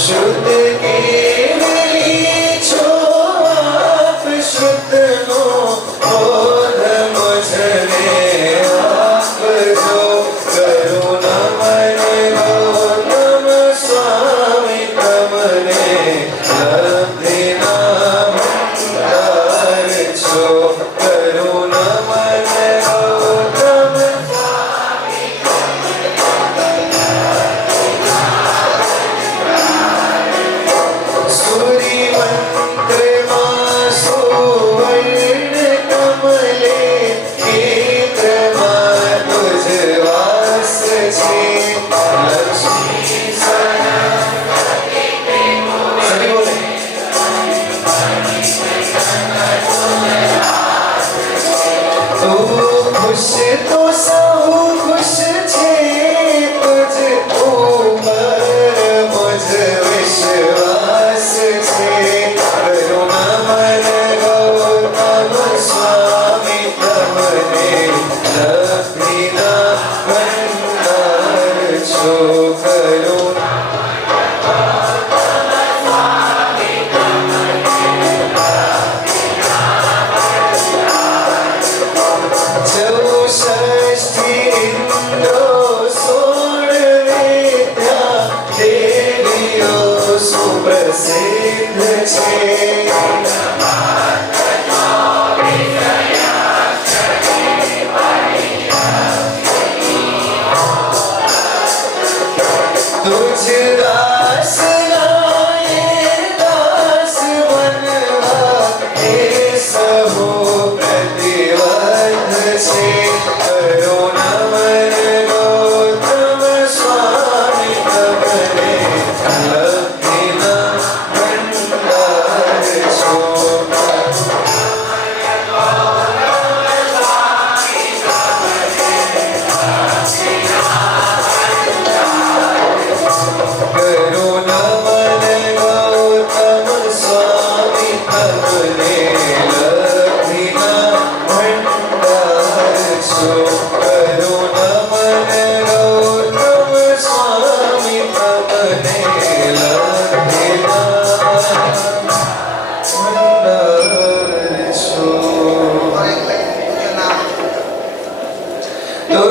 शुद्ध केवली छो आप शुद्ध हो बोध मुझने आप जो करुणा स्वामी तमने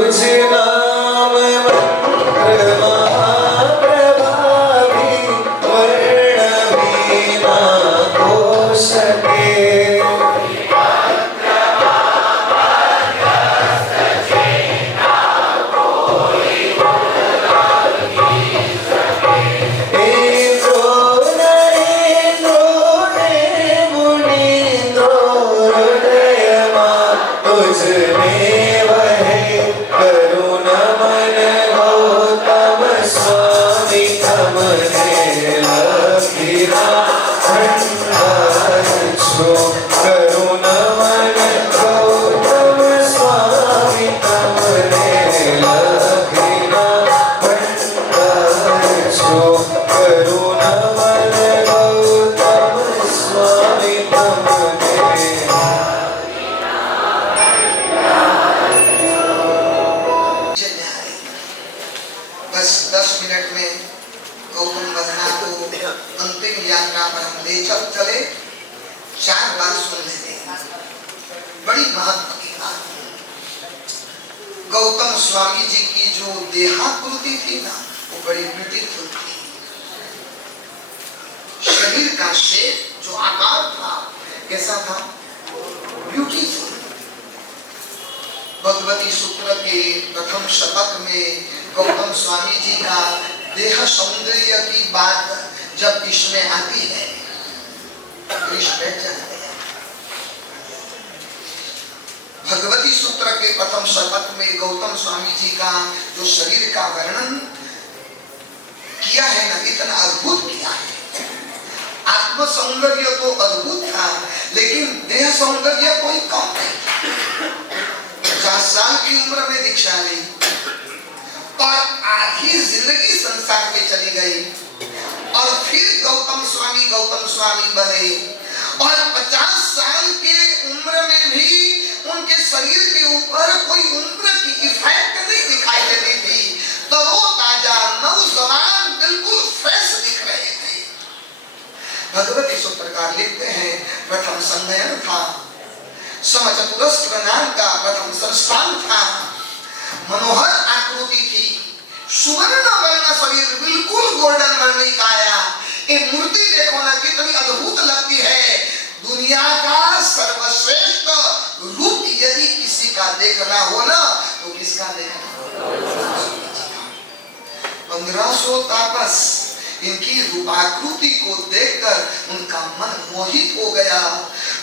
तुझ नाम मंत्र महाप्रभावी वर्ण भी ना हो सके बस 10 मिनट में गौतम बंधना को अंतिम यात्रा पर हम ले चले 4 बार सुन लेते हैं। बड़ी महत्व की बात। गौतम स्वामी जी की जो देहाकृति थी ना, वो बड़ी ब्यूटीफुल थी। शरीर का शेप जो आकार था कैसा था? ब्यूटीफुल। भगवती सूत्र के प्रथम शतक में गौतम स्वामी जी का देह सौंदर्य की बात जब इसमें आती है, भगवती सूत्र के प्रथम शतक में गौतम स्वामी जी का जो शरीर का वर्णन किया है ना, इतना अद्भुत किया है। आत्म सौंदर्य तो अद्भुत था, लेकिन देह सौंदर्य कोई कम नहीं। 50 साल की उम्र में दीक्षा ली और आधी जिंदगी संसार में चली गई और फिर गौतम स्वामी बने और 50 साल के उम्र में भी उनके शरीर के ऊपर कोई उम्र की इफेक्ट नहीं दिखाई देती थी। तरोताजा नौजवान बिल्कुल फ्रेश दिख रहे थे। भगवती सूत्रकार लिखते हैं, प्रथम संध्यान था, समचतुरस्त्र नाम का प्रथम संस्थान था, मनोहर आकृति थी, सुवर्ण वर्ण शरीर, बिल्कुल गोल्डन वर्ण की काया। ये मूर्ति देखो ना कितनी अद्भुत लगती है। दुनिया का सर्वश्रेष्ठ रूप यदि किसी का देखना हो ना, तो किसका देखना? 1500 तापस इनकी रूपाकृति को देखकर उनका मन मोहित हो गया।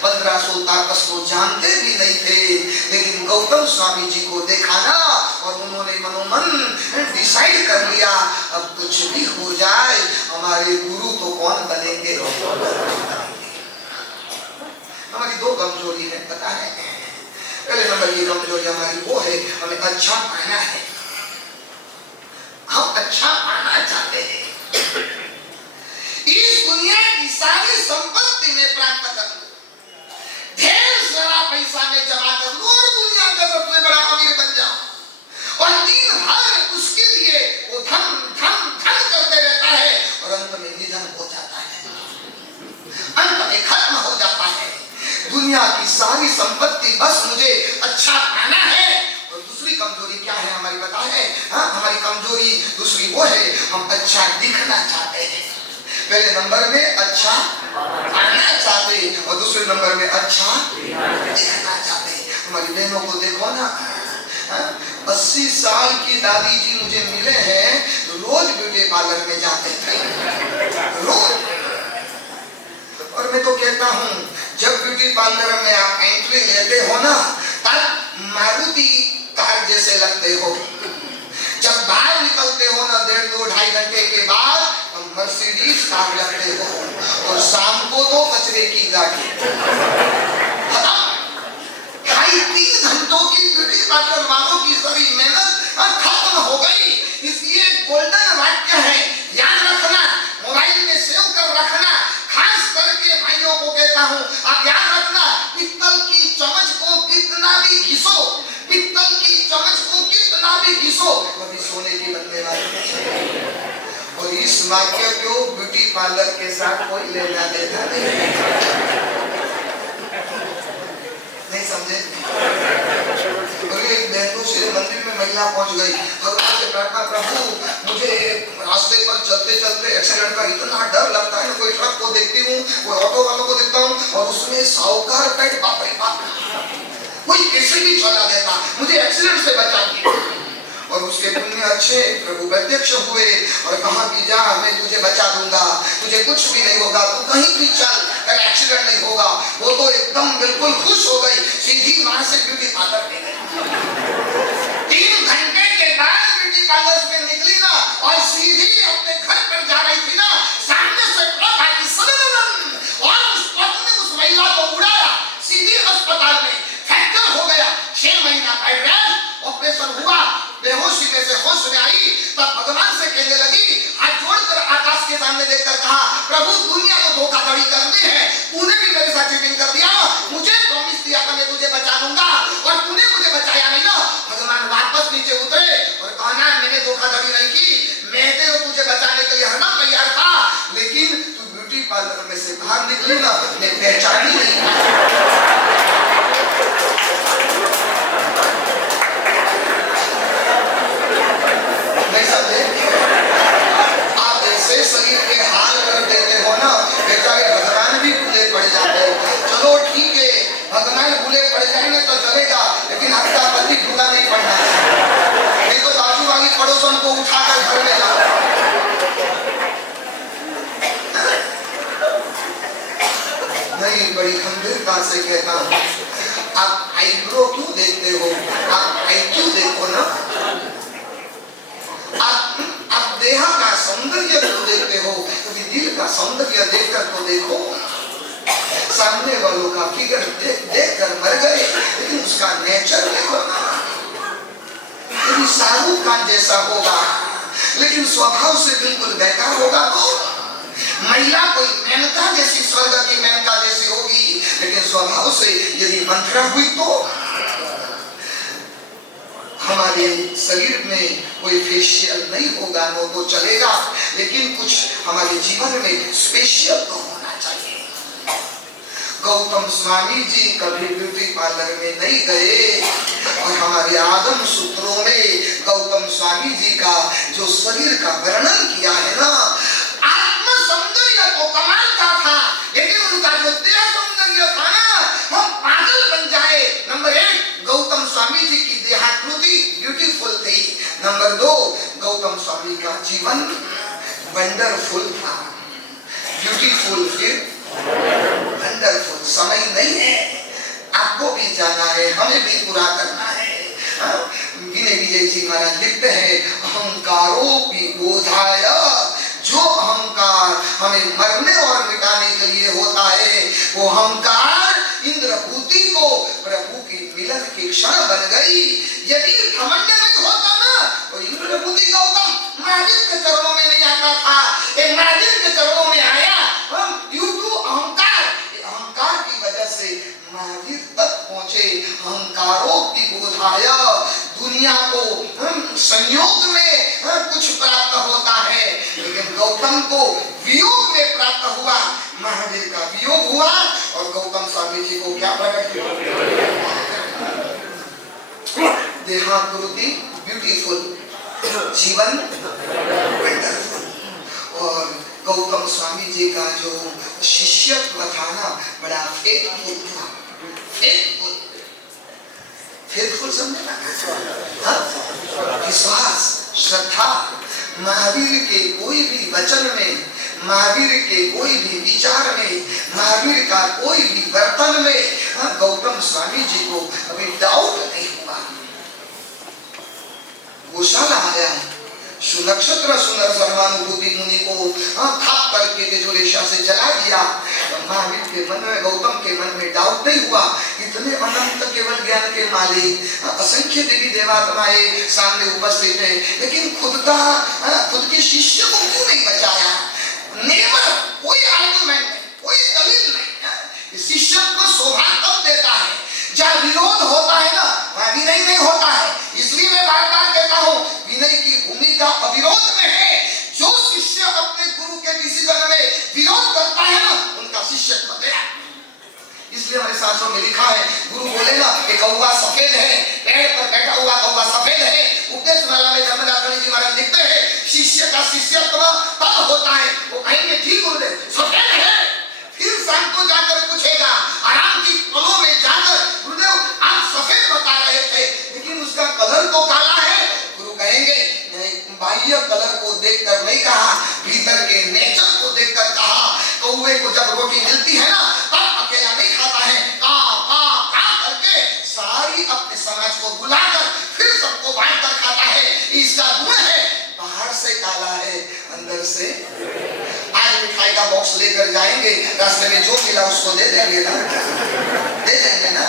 1500 तापस को जानते भी नहीं थे, लेकिन गौतम स्वामी जी को देखा ना और उन्होंने मनोमन डिसाइड कर लिया, अब कुछ भी हो जाए हमारे गुरु तो कौन बनेंगे? हमारी 2 कमजोरी है, पता है। पहले नंबर ये कमजोरी हमारी वो है, हमें अच्छा पाना है, हम अच्छा पाना चाहते हैं। इस दुनिया की सारी संपत्ति में प्राप्त कर लो, ढेर सारा पैसा में जमा कर लो और दुनिया का सबसे बड़ा अमीर बन जाओ, और दिन भर उसके लिए वो धन धन धन करते रहता है और अंत में निधन हो जाता है, अंत में खत्म हो जाता है। दुनिया की सारी संपत्ति, बस मुझे अच्छा पाना है। और दूसरी कमजोरी क्या है हमारी, पता है? हमारी कमजोरी दूसरी वो है, हम अच्छा दिखना चाहते हैं। पहले नंबर में अच्छा पाना चाहते और दूसरे नंबर में अच्छा दिखना चाहते। हमारी बहनों को देखो ना, 80 साल की दादी जी मुझे मिले हैं, रोज ब्यूटी पार्लर में जाते थे, रोज। और मैं तो कहता हूँ, जब ब्यूटी पार्लर में आप एंट्री लेते हो ना, तब मारुति कार जैसे लगते हो। जब बाहर निकलते हो ना 1.5-2 घंटे के बाद, मर्सिडीज कार लगते हो, और शाम को तो कचरे की गाड़ी। 3 घंटों की ब्यूटी पार्लर वालों की सारी मेहनत खत्म हो गई। इसलिए गोल्डन वाक्य है, याद रखना, मोबाइल में सेव कर रखना। खास करके भाइयों को कहता हूँ, आप याद रखना, पित्तल की चम्मच को कितना भी घिसो, पित्तल की चम्मच को कितना भी घिसो, कभी सोने की बनने वाली नहीं। और इस वाक्य को ब्यूटी पार्लर के साथ कोई लेना देना नहीं समझे? एक बहन को मंदिर में मैया महिला पहुंच गई, भगवान से प्रार्थना, प्रभु मुझे रास्ते पर चलते चलते एक्सीडेंट का इतना डर लगता है, कोई ट्रक को देखती हूँ, कोई ऑटो वालों को देखता हूँ और उसमें साहूकार पेट, बाप रे बाप, कोई कैसे भी चला देता, मुझे एक्सीडेंट से बचा। और उसके पुण्य अच्छे, प्रभु प्रत्यक्ष हुए और कहा कि जा, मैं तुझे बचा दूंगा, तुझे कुछ भी नहीं होगा, तू कहीं भी चल, तेरा एक्सीडेंट नहीं होगा। वो तो एकदम बिल्कुल खुश हो गई, सीधी वहां से ब्यूटी पार्लर में गई। 3 घंटे के बाद ब्यूटी पार्लर से निकली ना और सीधी अपने घर पर जा रही थी ना, सामने से ट्रक आई और उस ट्रक ने उस महिला को उड़ाया, सीधी अस्पताल में फ्रैक्चर हो गया। 6 महीना का रेस्ट, ऑपरेशन हुआ, बेहोशी में से होश में आई, तब भगवान से कहने लगी, हाथ जोड़कर आकाश के सामने देखकर कहा, प्रभु दुनिया को धोखाधड़ी करनी है, तूने भी मेरे साथ चीटिंग कर दिया, मुझे प्रॉमिस दिया था मैं तुझे बचा दूंगा और तूने मुझे बचाया नहीं ना। भगवान वापस नीचे उतरे और कहा ना, मैंने धोखाधड़ी नहीं की, मैं तो तुझे बचाने के लिए हरदम तैयार था, लेकिन तू ब्यूटी पार्लर में से बाहर निकली ना, मैं पहचान ही नहीं। आप ऐसे शरीर के हाल कर देते हो ना, बेचारे भगवान भी भूले पड़ जाते हो। चलो ठीक है, भगवान भूले पड़ जाएंगे तो चलेगा, लेकिन आपका पति भूला नहीं पड़ना है, नहीं तो बाजू वाली पड़ोसन को उठाकर घर में जाओ। नहीं, बड़ी गंभीरता से कहता हूँ, आप आईब्रो क्यों देखते हो, आप IQ देखो ना। आप देहा का सौंदर्य को देखते हो, कभी दिल का सौंदर्य देखकर तो देखो। सामने वालों का फिगर देख कर मर गए, लेकिन उसका नेचर देखो ना। कभी शाहरुख खान जैसा होगा, लेकिन स्वभाव से बिल्कुल बेकार होगा। तो महिला कोई मेनका जैसी, स्वर्ग की मेनका जैसी होगी, लेकिन स्वभाव से यदि मंथरा हुई तो हमारे शरीर में कोई फेशियल नहीं होगा, नो तो चलेगा, लेकिन कुछ हमारे जीवन में स्पेशल तो होना चाहिए। गौतम स्वामी जी कभी ब्यूटी पार्लर में नहीं गए और हमारे आगम सूत्रों में गौतम स्वामी जी का जो शरीर का वर्णन किया है ना, आत्म सौंदर्य तो कमाल का था, लेकिन उनका जो देह सौंदर्य था ना, हम पागल बन जाए। नंबर 1, गौतम स्वामी जी की देहाकृति ब्यूटीफुल थी। नंबर 2, गौतम स्वामी का जीवन वंडरफुल था। ब्यूटीफुल फिर वंडरफुल। समय नहीं है, आपको भी जाना है, हमें भी पूरा करना है। विनय विजय जी महाराज लिखते हैं, अहंकारों की बोधाय, जो अहंकार हमें मरने और मिटाने के लिए होता है, वो अहंकार इंद्रभूति को प्रभु की मिलन की क्षण बन गई। यदि घमंड नहीं होता ना, तो इंद्रभूति गौतम महावीर के चरणों में नहीं आता था। एक महावीर के चरणों में आया, हम ड्यू टू अहंकार, अहंकार की वजह से महावीर तक पहुंचे। अहंकारों की बोधाय, दुनिया को संयोग में कुछ प्राप्त होता है, लेकिन गौतम को वियोग में प्राप्त हुआ। महावीर का वियोग हुआ और गौतम स्वामी जी को क्या प्रकट हुआ? देहाकृति ब्यूटीफुल, जीवन वंडरफुल। और गौतम स्वामी जी का जो शिष्यत्व था ना, बड़ा फेथफुल था। फेथफुल समझे ना, विश्वास, श्रद्धा। महावीर के कोई भी वचन में, महावीर के कोई भी विचार में, महावीर का कोई भी वर्तन में गौतम स्वामी जी को अभी डाउट नहीं हुआ। गौशाला आया, सुनक्षत्र सुंदर सर्वानुभूति मुनि को खाप करके तेजोरेशा से जला दिया। महावीर के मन में, गौतम के मन में डाउट नहीं हुआ। इतने अनंत केवल ज्ञान के मालिक, असंख्य देवी देवताएं सामने उपस्थित है, लेकिन खुद के शिष्य को क्यों नहीं बचाया? नेवर, कोई आर्गुमेंट नहीं, कोई दलील नहीं। शिष्य को शोभा तब देता है जब विरोध होता है ना, वहां विनय नहीं होता है। इसलिए मैं बार बार कहता हूँ, विनय की भूमिका अविरोध में है। जो शिष्य अपने गुरु के डिसीजन में विरोध करता है ना, उनका शिष्य बदला। इसलिए हमारे शास्त्रों में लिखा है, गुरु बोलेगा कि कौवा सफेद है, पेड़ पर बैठा हुआ कौवा सफेद है। उपदेश माला में धर्मदास जी महाराज लिखते हैं शिष्य का शिष्यत्व तब होता है वो कहेंगे ठीक गुरुदेव सफेद है, फिर शाम को जाकर पूछेगा आराम की पलों में जाकर गुरुदेव आप सफेद बता रहे थे लेकिन उसका कलर तो काला है। गुरु कहेंगे बाह्य कलर को देखकर नहीं कहा, भीतर के नेचर को देखकर कहा। कौवे को जब रोटी मिलती है ना तब अकेला नहीं खाता है, का करके सारी अपने समाज को बुलाकर फिर सबको बांट कर खाता है। इसका गुण है बाहर से काला है अंदर से। आज मिठाई का बॉक्स लेकर जाएंगे, रास्ते में जो मिला उसको दे देंगे ना, दे देंगे ना।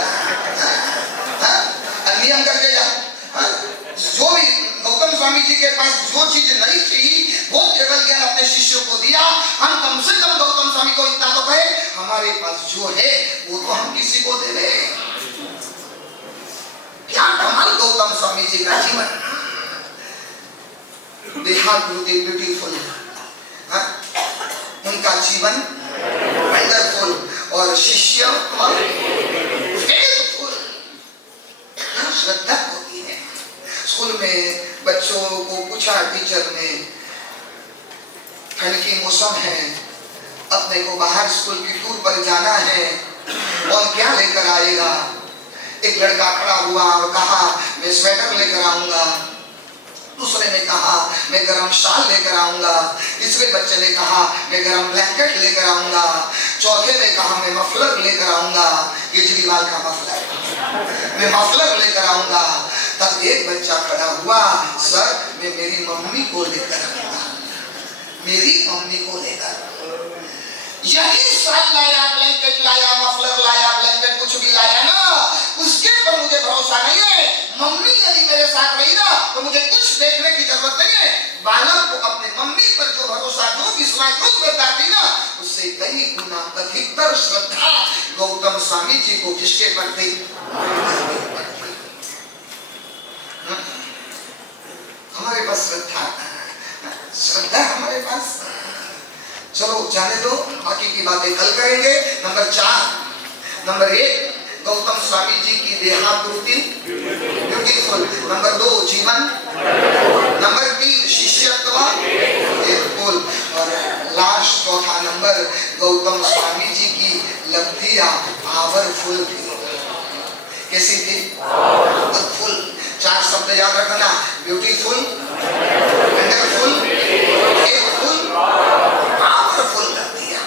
नियम करके जाओ। जो भी गौतम स्वामी जी के पास जो चीज नहीं थी वो केवल ज्ञान अपने शिष्यों को दिया। हम कम से कम गौतम स्वामी को इतना तो कहे हमारे पास जो है वो तो हम किसी को दे दें। क्या कमाल गौतम स्वामी जी का जीवन। देहाकृति ब्यूटीफुल, उनका जीवन वंडरफुल और शिष्य फेथफुल। श्रद्धा होती है। स्कूल में बच्चों को पूछा टीचर ने ठंड की मौसम है, अपने को बाहर स्कूल की टूर पर जाना है और क्या लेकर आएगा। एक लड़का खड़ा हुआ और कहा मैं स्वेटर लेकर आऊंगा। दूसरे ने कहा मैं गरम शाल लेकर आऊंगा। तीसरे बच्चे ने कहा मैं गरम ब्लैंकेट लेकर आऊंगा। चौथे ने कहा मैं मफलर लेकर आऊंगा, केजरीवाल का मफलर, मैं मफलर लेकर आऊंगा। तब एक बच्चा खड़ा हुआ, सर मैं मेरी मम्मी को लेकर आऊंगा, मेरी मम्मी को लेकर। यही शाल लाया, ब्लैंकेट लाया, मफलर लाया, ब्लैंकेट कुछ भी लाया ना, उसके पर मुझे भरोसा नहीं है। मम्मी यदि मेरे साथ रही ना तो मुझे कुछ देखने की जरूरत नहीं है। बालक को अपने मम्मी पर जो भरोसा, जो विश्वास खुद बताती ना, उससे कई गुना अधिकतर श्रद्धा गौतम स्वामी जी को किसके पर थी? हमारे पास श्रद्धा हमारे पास। चलो जाने दो, बाकी की बातें कल करेंगे। नंबर 4, नंबर 1 गौतम स्वामी जी की देहाकृति ब्यूटीफुल। नंबर 2 जीवन। नंबर 3 शिष्यत्व फेथफुल। और लास्ट चौथा नंबर गौतम स्वामी जी की लब्धियां पावरफुल थी। कैसी थी? पावरफुल। 4 शब्द याद रखना, ब्यूटीफुल, वंडरफुल, फेथफुल, पावरफुल लब्धियां।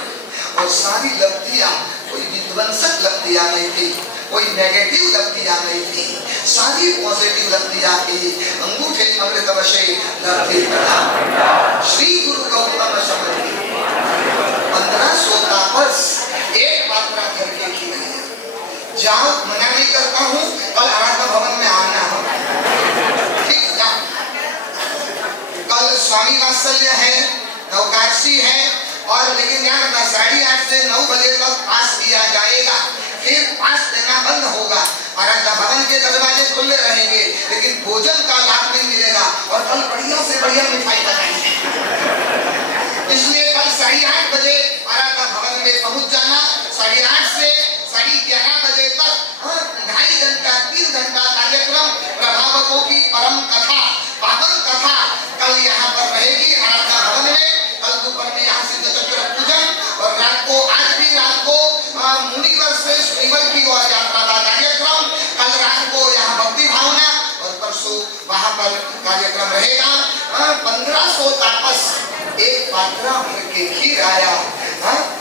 और सारी लब्धियां कोई विध्वंसक लब्धियां नहीं थी, कोई नेगेटिव लब्धियां नहीं थी, सारी पॉजिटिव लब्धियां थी। अंगूठे अमृत वशे लब्धि श्री गुरु गौतम समझी 1500 तापस एक मात्रा करके की गई। जाओ, मना नहीं करता हूँ, कल आराधना भवन में आना हो, ठीक है? कल स्वामी वात्सल्य है, नवकाशी है, और लेकिन ध्यान रखना 8:30 से 9 बजे तक पास दिया जाएगा, फिर पास देना बंद होगा। आराधना भवन के दरवाजे खुले रहेंगे लेकिन भोजन का लाभ नहीं मिलेगा। और कल बढ़िया से बढ़िया मिठाई बनाएंगे, इसलिए कल 8:30 बजे आराधना भवन में पहुंच जाना। 8:30 से 11:30 बजे तक 2.5 घंटा 3 घंटा कार्यक्रम, प्रभावकों की परम कथा, पावन कथा कल यहाँ पर रहेगी आराधना भवन में। कल दोपहर में यहाँ सिद्ध चक्र पूजन और रात को, आज भी रात को मुनिवर से श्रीवर की ओर यात्रा का कार्यक्रम। कल रात को यहाँ भक्ति भावना और परसों वहाँ पर कार्यक्रम रहेगा। 1500 तापस एक पात्रा भर के खीर आया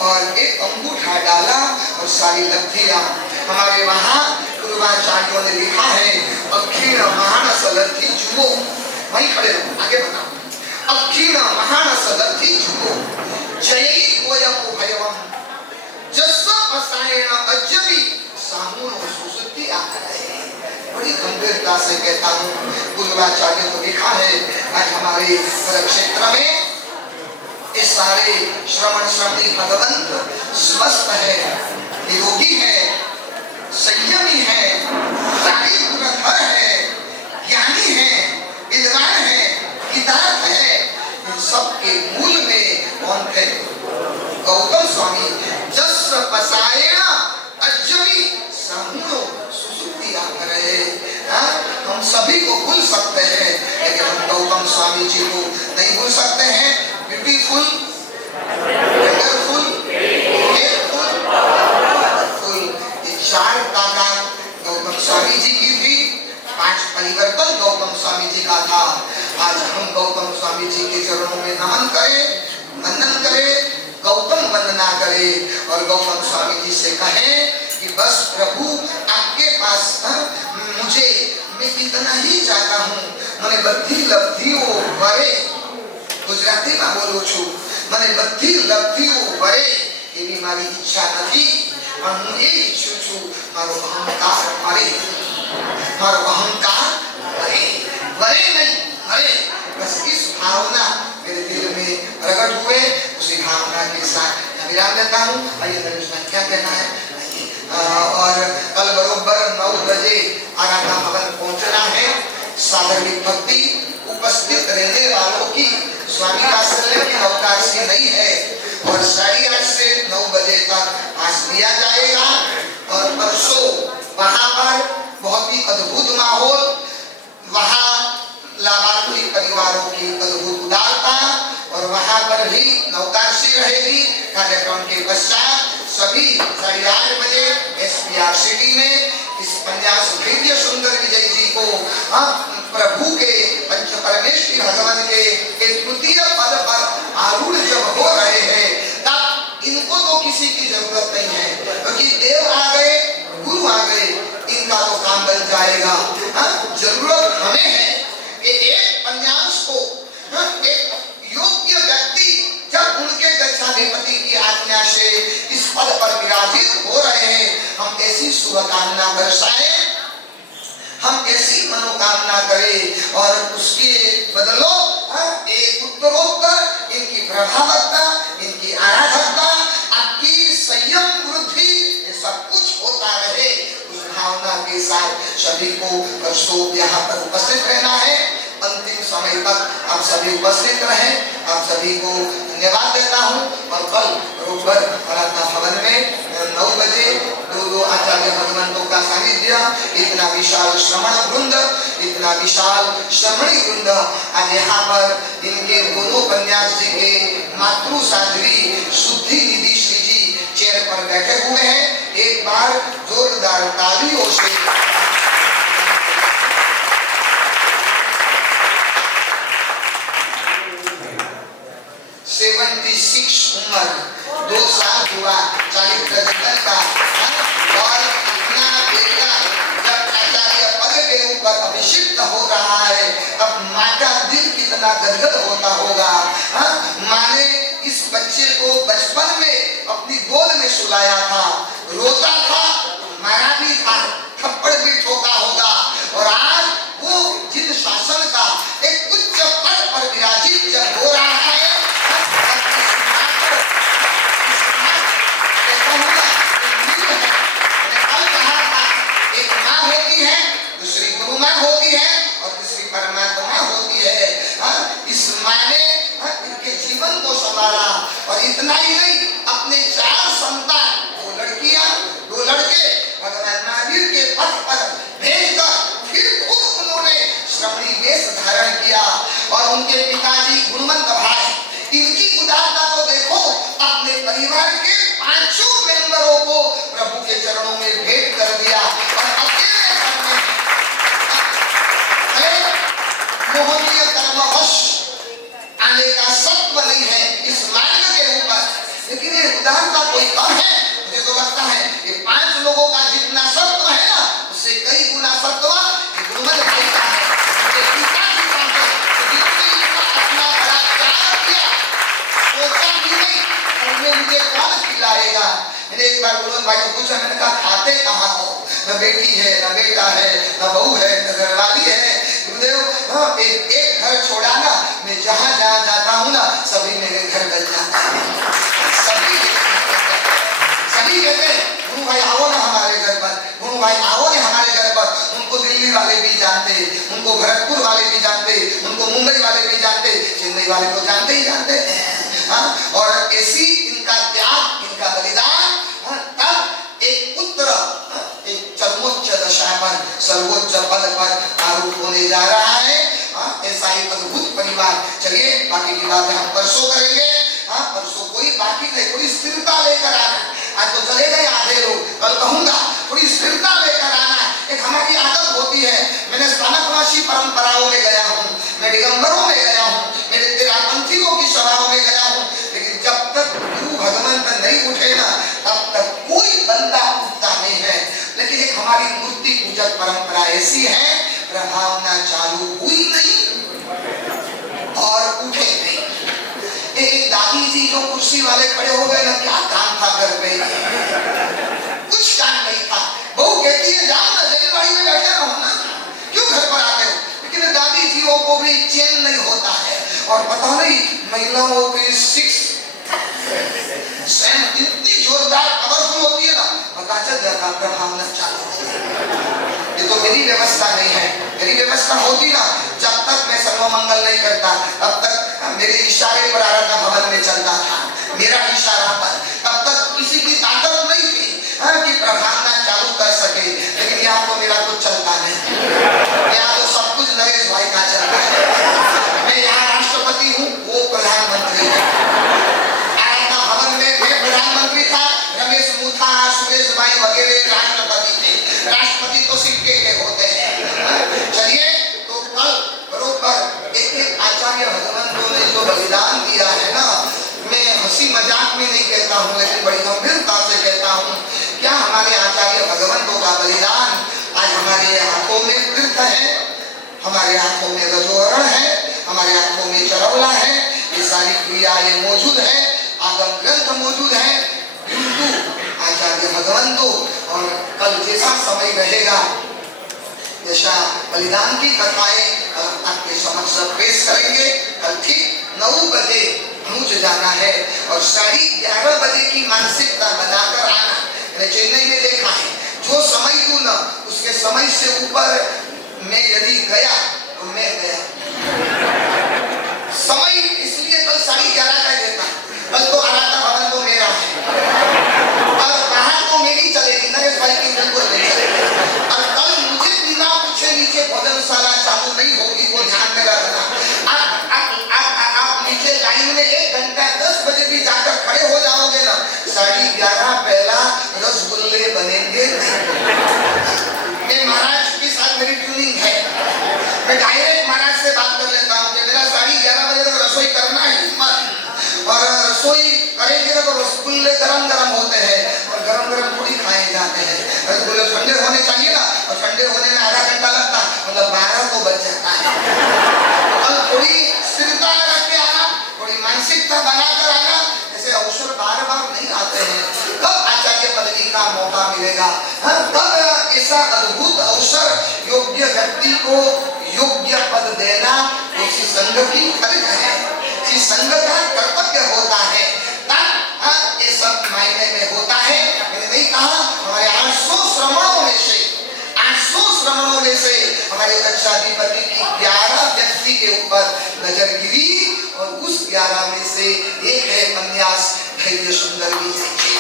और एक अंगूठा डाला और सारी लब्धियां हमारे वहाँ पूर्वाचार्यों ने लिखा है। अखीण महानस लब्धि जुओ, वहीं खड़े रहो, आगे बताओ। अखीण महानस लब्धि जुओ जयी कोयम भयवम जस्सा पसायण अज्जबी सामूनो सुसुद्धि आकरे। बड़ी गंभीरता से कहता हूँ, पूर्वाचार्यों को लिखा है। आज हमारे क्षेत्र में ये सारे श्रवण श्रवणी भगवंत स्वस्थ है, निरोगी है, संयमी है, सारी गुणधर है, ज्ञानी है, विद्वान है, हितार्थ है। इन सबके मूल में कौन थे? गौतम स्वामी। जस्र पसायण अज्जबी सामूनो सुसुद्धि आकरे। ब्यूटीफुल, वंडरफुल, फेथफुल, वंडरफुल, ये 4 ताकत गौतम स्वामी जी की थी। 5 परिवर्तन गौतम स्वामी जी का था। आज हम गौतम स्वामी जी के चरणों में नमन करें, वंदन करें, गौतम वंदना करें और गौतम स्वामी जी से कहें कि बस प्रभु आपके पास मुझे, मैं इतना ही चाहता हूँ, મને બધી લબ્ધિઓ વરે, ગુજરાતીમાં બોલું છું, મને બધી લબ્ધિઓ વરે એવી મારી ઈચ્છા નથી, પણ હું એ ઈચ્છું છું મારો અહંકાર મરે, મારો અહંકાર મરે, મરે નહીં મરે। बस इस भावना मेरे दिल में प्रकट हुए, उसी भावना के साथ मैं विराम देता हूँ। आइए नरेश भाई क्या कहना है। और कल बरोबर 9 बजे आराधना भवन पहुंचना है। साधर्मिक भक्ति उपस्थित रहने वालों की स्वामी वात्सल्य की अवकाशी नहीं है और 8:30 से 9 बजे तक आज दिया जाएगा। और परसों वहां पर बहुत ही अद्भुत माहौल, वहां लाभार्थी परिवारों की अद्भुत उदारता और वहां पर भी नवकाशी रहेगी। कार्यक्रम के पश्चात सभी 8:30 बजे SPR सिटी में इस उपन्यास दिव्य सुंदर विजय जी को प्रभु के पंच परमेश्वरी भगवान के तृतीय पद पर आरूढ़ जब हो रहे हैं तब इनको तो किसी की जरूरत नहीं है, क्योंकि देव आ गए, गुरु आ गए, इनका तो काम बन जाएगा। जरूरत हमें है कि एक उपन्यास को एक योग्य व्यक्ति जब उनके गच्छाधिपति की आज्ञा से इस पद पर विराजित हो रहे हैं, हम ऐसी शुभकामना बरसाएं, हम ऐसी मनोकामना करें और उसके बदलो एक उत्तरोत्तर इनकी प्रभावकता, इनकी आराधकता, आपकी संयम वृद्धि, ये सब कुछ होता रहे। उस भावना के साथ सभी को परसों यहाँ पर उपस्थित रहना है। अंतिम समय तक आप सभी उपस्थित रहें, आप सभी को धन्यवाद देता हूँ। और कल बरोबर आराधना भवन में 9 बजे 2 आचार्य भगवंतों का सानिध्य, इतना विशाल श्रमण वृंद, इतना विशाल श्रमणी वृंद आज यहाँ पर इनके दोनों उपन्यास जी के मातृ साध्वी शुद्धि निधि श्री जी चेयर पर बैठे हुए हैं। एक बार जोरदार तालियों से 76 उम्र, 2 साल हुआ चारित्र जगत का। और इतना बेटा जब आचार्य पद के ऊपर अभिषिक्त हो रहा है, अब माँ का दिल कितना गदगद होता होगा। माँ ने इस बच्चे को बचपन में अपनी गोद में सुलाया था, रोता था, मारा भी था, थप्पड़ भी ठोका होगा। और आज वो जिन शासन का एक उच्च पद पर विराजित जब हो रहा है, दूसरी गुरु माँ होती है और तीसरी परमात्मा होती है। इस माँ ने इनके जीवन को संभाला और इतना ही नहीं, अपने 4 संतान, 2 लड़कियां, 2 लड़के भगवान महावीर के पथ पर भेजकर फिर खुद उन्होंने श्रमणी वेश धारण किया। और उनके पिताजी गुणवंत भाई, इनकी उदारता को देखो, अपने परिवार के 5 मेंबरों को प्रभु के चरणों में भेंट कर दिया। और अकेले घर में मोहनीय कर्मवश आने का सत्व नहीं है इस मार्ग के ऊपर, लेकिन ये उदारता कोई कम है। मुझे तो लगता है कि 5 लोगों का जितना सत्व है ना, उससे कई गुना सत्व गुरुमत भाई का है, उनके पिताजी का है। जितने अपना बड़ा त्याग किया, सोचा भी नहीं उनमें मुझे कौन खिलाएगा। मैंने एक बार गुरुमत भाई को पूछा, मैंने कहा खाते कहाँ हो? न बेटी है, न बेटा है, न बहू है, न घरवाली है। गुरुदेव एक घर छोड़ा ना, मैं जहाँ जहाँ जाता हूँ ना, सभी मेरे घर बन जाता है। सभी कहते हैं गुरु भाई आओ ना हमारे घर पर, गुरु भाई आओ ना हमारे घर पर। उनको दिल्ली वाले भी जानते, उनको भरतपुर वाले भी जानते, उनको मुंबई वाले भी जानते, चेन्नई वाले तो जानते ही जानते हैं। और ऐसी इनका त्याग, इनका बलिदान, तब एक पुत्र एक सर्वोच्च दशा पर, सर्वोच्च पद पर आरूढ़ होने जा रहा है। ऐसा एक अद्भुत परिवार। चलिए बाकी की बातें हम परसों करेंगे। हाँ, परसों कोई बाकी नहीं, थोड़ी स्थिरता लेकर आना। आज तो चले गए आधे लोग, कल कहूंगा थोड़ी स्थिरता लेकर आना। एक हमारी आदत होती है, मैंने स्थानकवासी परंपराओं में गया हूँ, मैं दिगंबरों में गया हूँ, मेरे तेरापंथियों की सभाओं में गया हूँ, लेकिन जब तक गुरु भगवंत नहीं उठे ना तब तक कोई बंदा उठता नहीं है। लेकिन एक हमारी मूर्ति पूजक परंपरा ऐसी है, प्रभावना चालू हुई नहीं और उठे नहीं। एक दादी जी जो कुर्सी वाले खड़े हो गए ना, क्या काम था घर पे, कुछ काम नहीं था। बहू कहती है जाओ ना जलवायु में बैठे रहो ना, क्यों घर पर आते हो। लेकिन दादी जीओ को भी चैन नहीं होता है। और पता नहीं महिलाओं की सिक्स सेंस इतनी जोरदार पावरफुल होती है ना, पता चल जाता प्रभावना चालू है। ये तो मेरी व्यवस्था नहीं है, मेरी व्यवस्था होती ना, जब तक मैं सर्वमंगल नहीं करता तब तक मेरे इशारे पर आराधना भवन में चलता था, मेरा इशारा पर, तब तक किसी की ताकत नहीं थी कि प्रभावना चालू कर सके। लेकिन यहाँ तो मेरा कुछ चलता नहीं, यहाँ तो सब कुछ नरेश भाई का चलता है। मैं यहाँ राष्ट्रपति हूँ, वो प्रधानमंत्री है। आराधना भवन में मैं प्रधानमंत्री था, रमेश मुथा, सुरेश भाई वगैरह राष्ट्रपति थे। राष्ट्रपति तो सिक्के के होते हैं। चलिए तो कल बरोबर एक आचार्य भगवंतों ने जो बलिदान दिया है ना, मैं हंसी मजाक में नहीं कहता हूँ, लेकिन बड़ी गंभीरता से कहता हूँ, क्या हमारे आचार्य भगवंतों का बलिदान आज हमारे हाथों में तीर्थ है, हमारे हाथों में रजोहरण है, हमारे हाथों में चरवला है, ये सारी क्रियाएं मौजूद है, आगम ग्रंथ मौजूद है, किंतु आचार्य भगवंतों। और कल जैसा समय रहेगा, जैसा बलिदान की कथाएं आपके समक्ष पेश करेंगे। कल ठीक 9 बजे मुझे जाना है और 11:30 बजे की मानसिकता बनाकर आना। मैंने चेन्नई में देखा है, जो समय दूं ना उसके समय से ऊपर मैं यदि गया तो मैं गया। समय इसलिए कल 11:30 का देता, कल तो आराधना भवन तो मेरा है और वहां तो मेरी चलेगी, नरेश भाई की बिल्कुल नहीं चलेगी। और कल मुझे बिना पूछे नीचे भोजनशाला चालू नहीं होगी, वो ध्यान में रखना। आप नीचे लाइन में 1 घंटा 10 बजे भी जाकर खड़े हो जाओगे ना, 11:30 पहला रसगुल्ले बनेंगे। मैं महाराज के साथ मेरी ट्यूनिंग है, मैं डायरेक्ट महाराज से बात कर लेता हूँ कि मेरा 11:30 बजे तक रसोई करना है मत, और रसोई करेंगे ना तो रसगुल्ले गरम गरम होते हैं और गरम गरम थोड़ी खाए जाते हैं। रसगुल्ले ठंडे होने चाहिए ना, और ठंडे होने में आधा घंटा लगता, मतलब 12 तो बज जाता है। और थोड़ी स्थिरता रख के आना, थोड़ी मानसिकता बनाकर आना, ऐसे अवसर बार बार नहीं आते हैं। कब आचार्य पदवी का मौका मिलेगा, कब ऐसा अद्भुत अवसर योग्य व्यक्ति को योग्य पद देना उसी संघ की फर्ज है, इसी संघ का कर्तव्य होता है। तब ये सब मायने में होता है। मैंने नहीं कहा हमारे 800 श्रमणों में से, 800 श्रमणों में से हमारे कक्षाधिपति की 11 व्यक्ति के ऊपर नजर गिरी और उस 11 में से एक है उपन्यास धैर्य सुंदर विजय जी।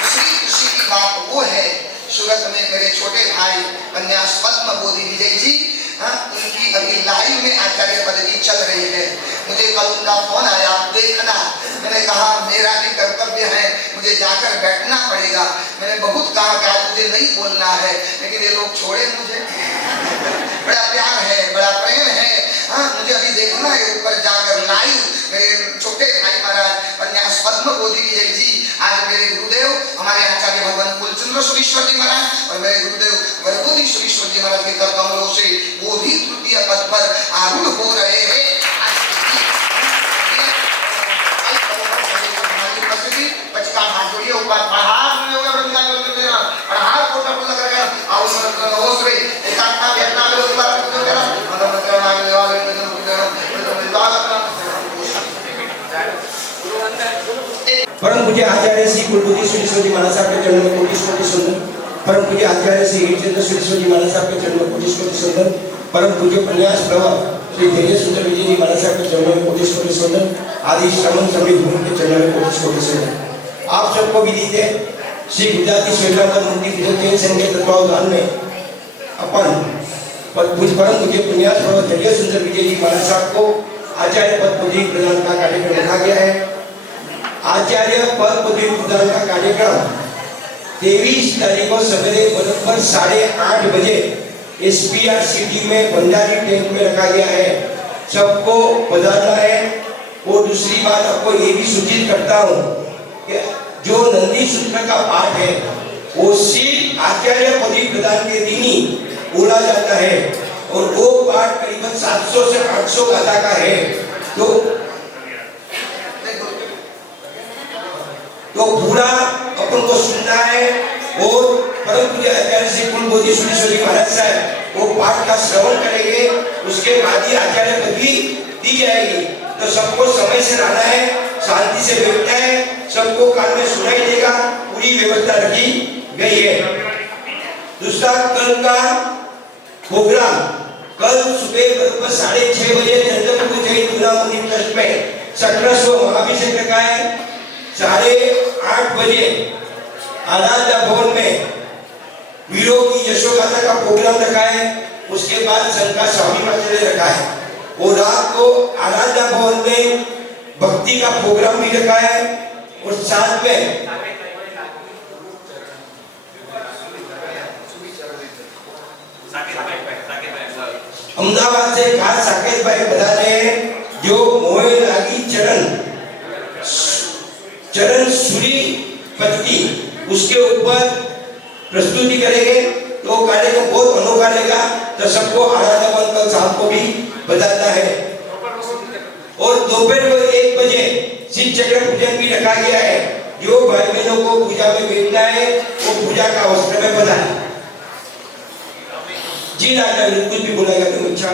दूसरी खुशी की बात वो है, सूरत में मेरे छोटे भाई उपन्यास पद्म बोधि विजय जी, उनकी अभी लाइव में आचार्य पदवी चल रही है। मुझे कल उनका फोन आया, देखना। मैंने कहा मेरा भी कर्तव्य है, मुझे जाकर बैठना पड़ेगा। मैंने बहुत कहा कि आज मुझे नहीं बोलना है, लेकिन ये लोग छोड़े मुझे। बड़ा प्यार है, बड़ा प्रेम है। मुझे अभी देखना है ऊपर जाकर लाइव। मेरे छोटे भाई महाराज उपन्यास पद्म बोधि विजय जी, आज मेरे गुरुदेव हमारे आचार्य भगवान कुलचंद्र सुरेश्वर जी महाराज और मेरे गुरुदेव वरबोधि सुरेश्वर जी महाराज के कर कमलों से वो भी तृतीय पद पर आरूढ़ हो रहे हैं। परम पूज्य आचार्य श्री कुलबुद्धि सुरेश्वर जी महाराज साहब के चरणों में कोटि सुंदर। परम पूज्य आचार्य श्री हितेंद्र सुरेश्वर जी महाराज साहब के चरणों में कोटि सुंदर। परम पूज्य उपन्यास प्रवर श्री धैर्य सुंदर विजय जी महाराज साहब के चरणों में कोटि सुंदर आदि श्रवण सभी गुरु के चरणों में कोटि सुंदर। आप सबको विदित है, श्री गुजराती स्वेतांबर मूर्ति विद्यार्थी संघ के तत्वावधान में अपन परम पूज्य पुण्यास प्रभु धैर्य सुंदर विजय जी महाराज साहब को आचार्य पद पदवी प्रदान का कार्यक्रम रखा गया है। आचार्य पद पदवी प्रदान का कार्यक्रम 23 तारीख को सवेरे बराबर 8:30 बजे SPR सिटी में भंडारी टेंट में रखा गया है। सबको पधारना है। और दूसरी बात आपको ये भी सूचित करता हूँ कि जो नंदी सूत्र का पाठ है वो सिर्फ आचार्य पदवी प्रदान के दिन ही बोला जाता है और वो पाठ करीबन 700 से 800 गाथा का है। तो पूरा अपन को सुनना है और परम पूज्य आचार्य श्री कुलबोधि सुरेश्वरी महाराज साहब वो पाठ का श्रवण करेंगे। उसके बाद ही आचार्य पदवी दी जाएगी। तो सबको समय से रहना है, शांति से बैठना है, सबको कान में सुनाई देगा। पूरी व्यवस्था रखी गई है। दूसरा कल का प्रोग्राम कल सुबह बराबर 6:30 बजे चंद्रपुर जैन गुलामुनि ट्रस्ट में 1700 महाभिषेक रखा है। 8:30 बजे आराध्या भवन में वीरों की यशोगाथा का प्रोग्राम रखा है। उसके बाद संत का स्वामी मंदिर रखा है और रात को आराध्या भवन में भक्ति का प्रोग्राम भी रखा है। और साथ में अहमदाबाद से खास साकेत भाई बता रहे हैं जो मोहे लागी चरण सूरी पत्ती उसके ऊपर प्रस्तुति करेंगे। तो कार्यक्रम बहुत अनोखा रहेगा। तो सबको आराधना कल शाम को भी बताता है। और दोपहर को 1 बजे शिव चक्र पूजन भी रखा गया है। जो भाई बहनों को पूजा में बैठना है वो पूजा का अवसर में बताए। जी राजा कुछ भी बोलेगा तो अच्छा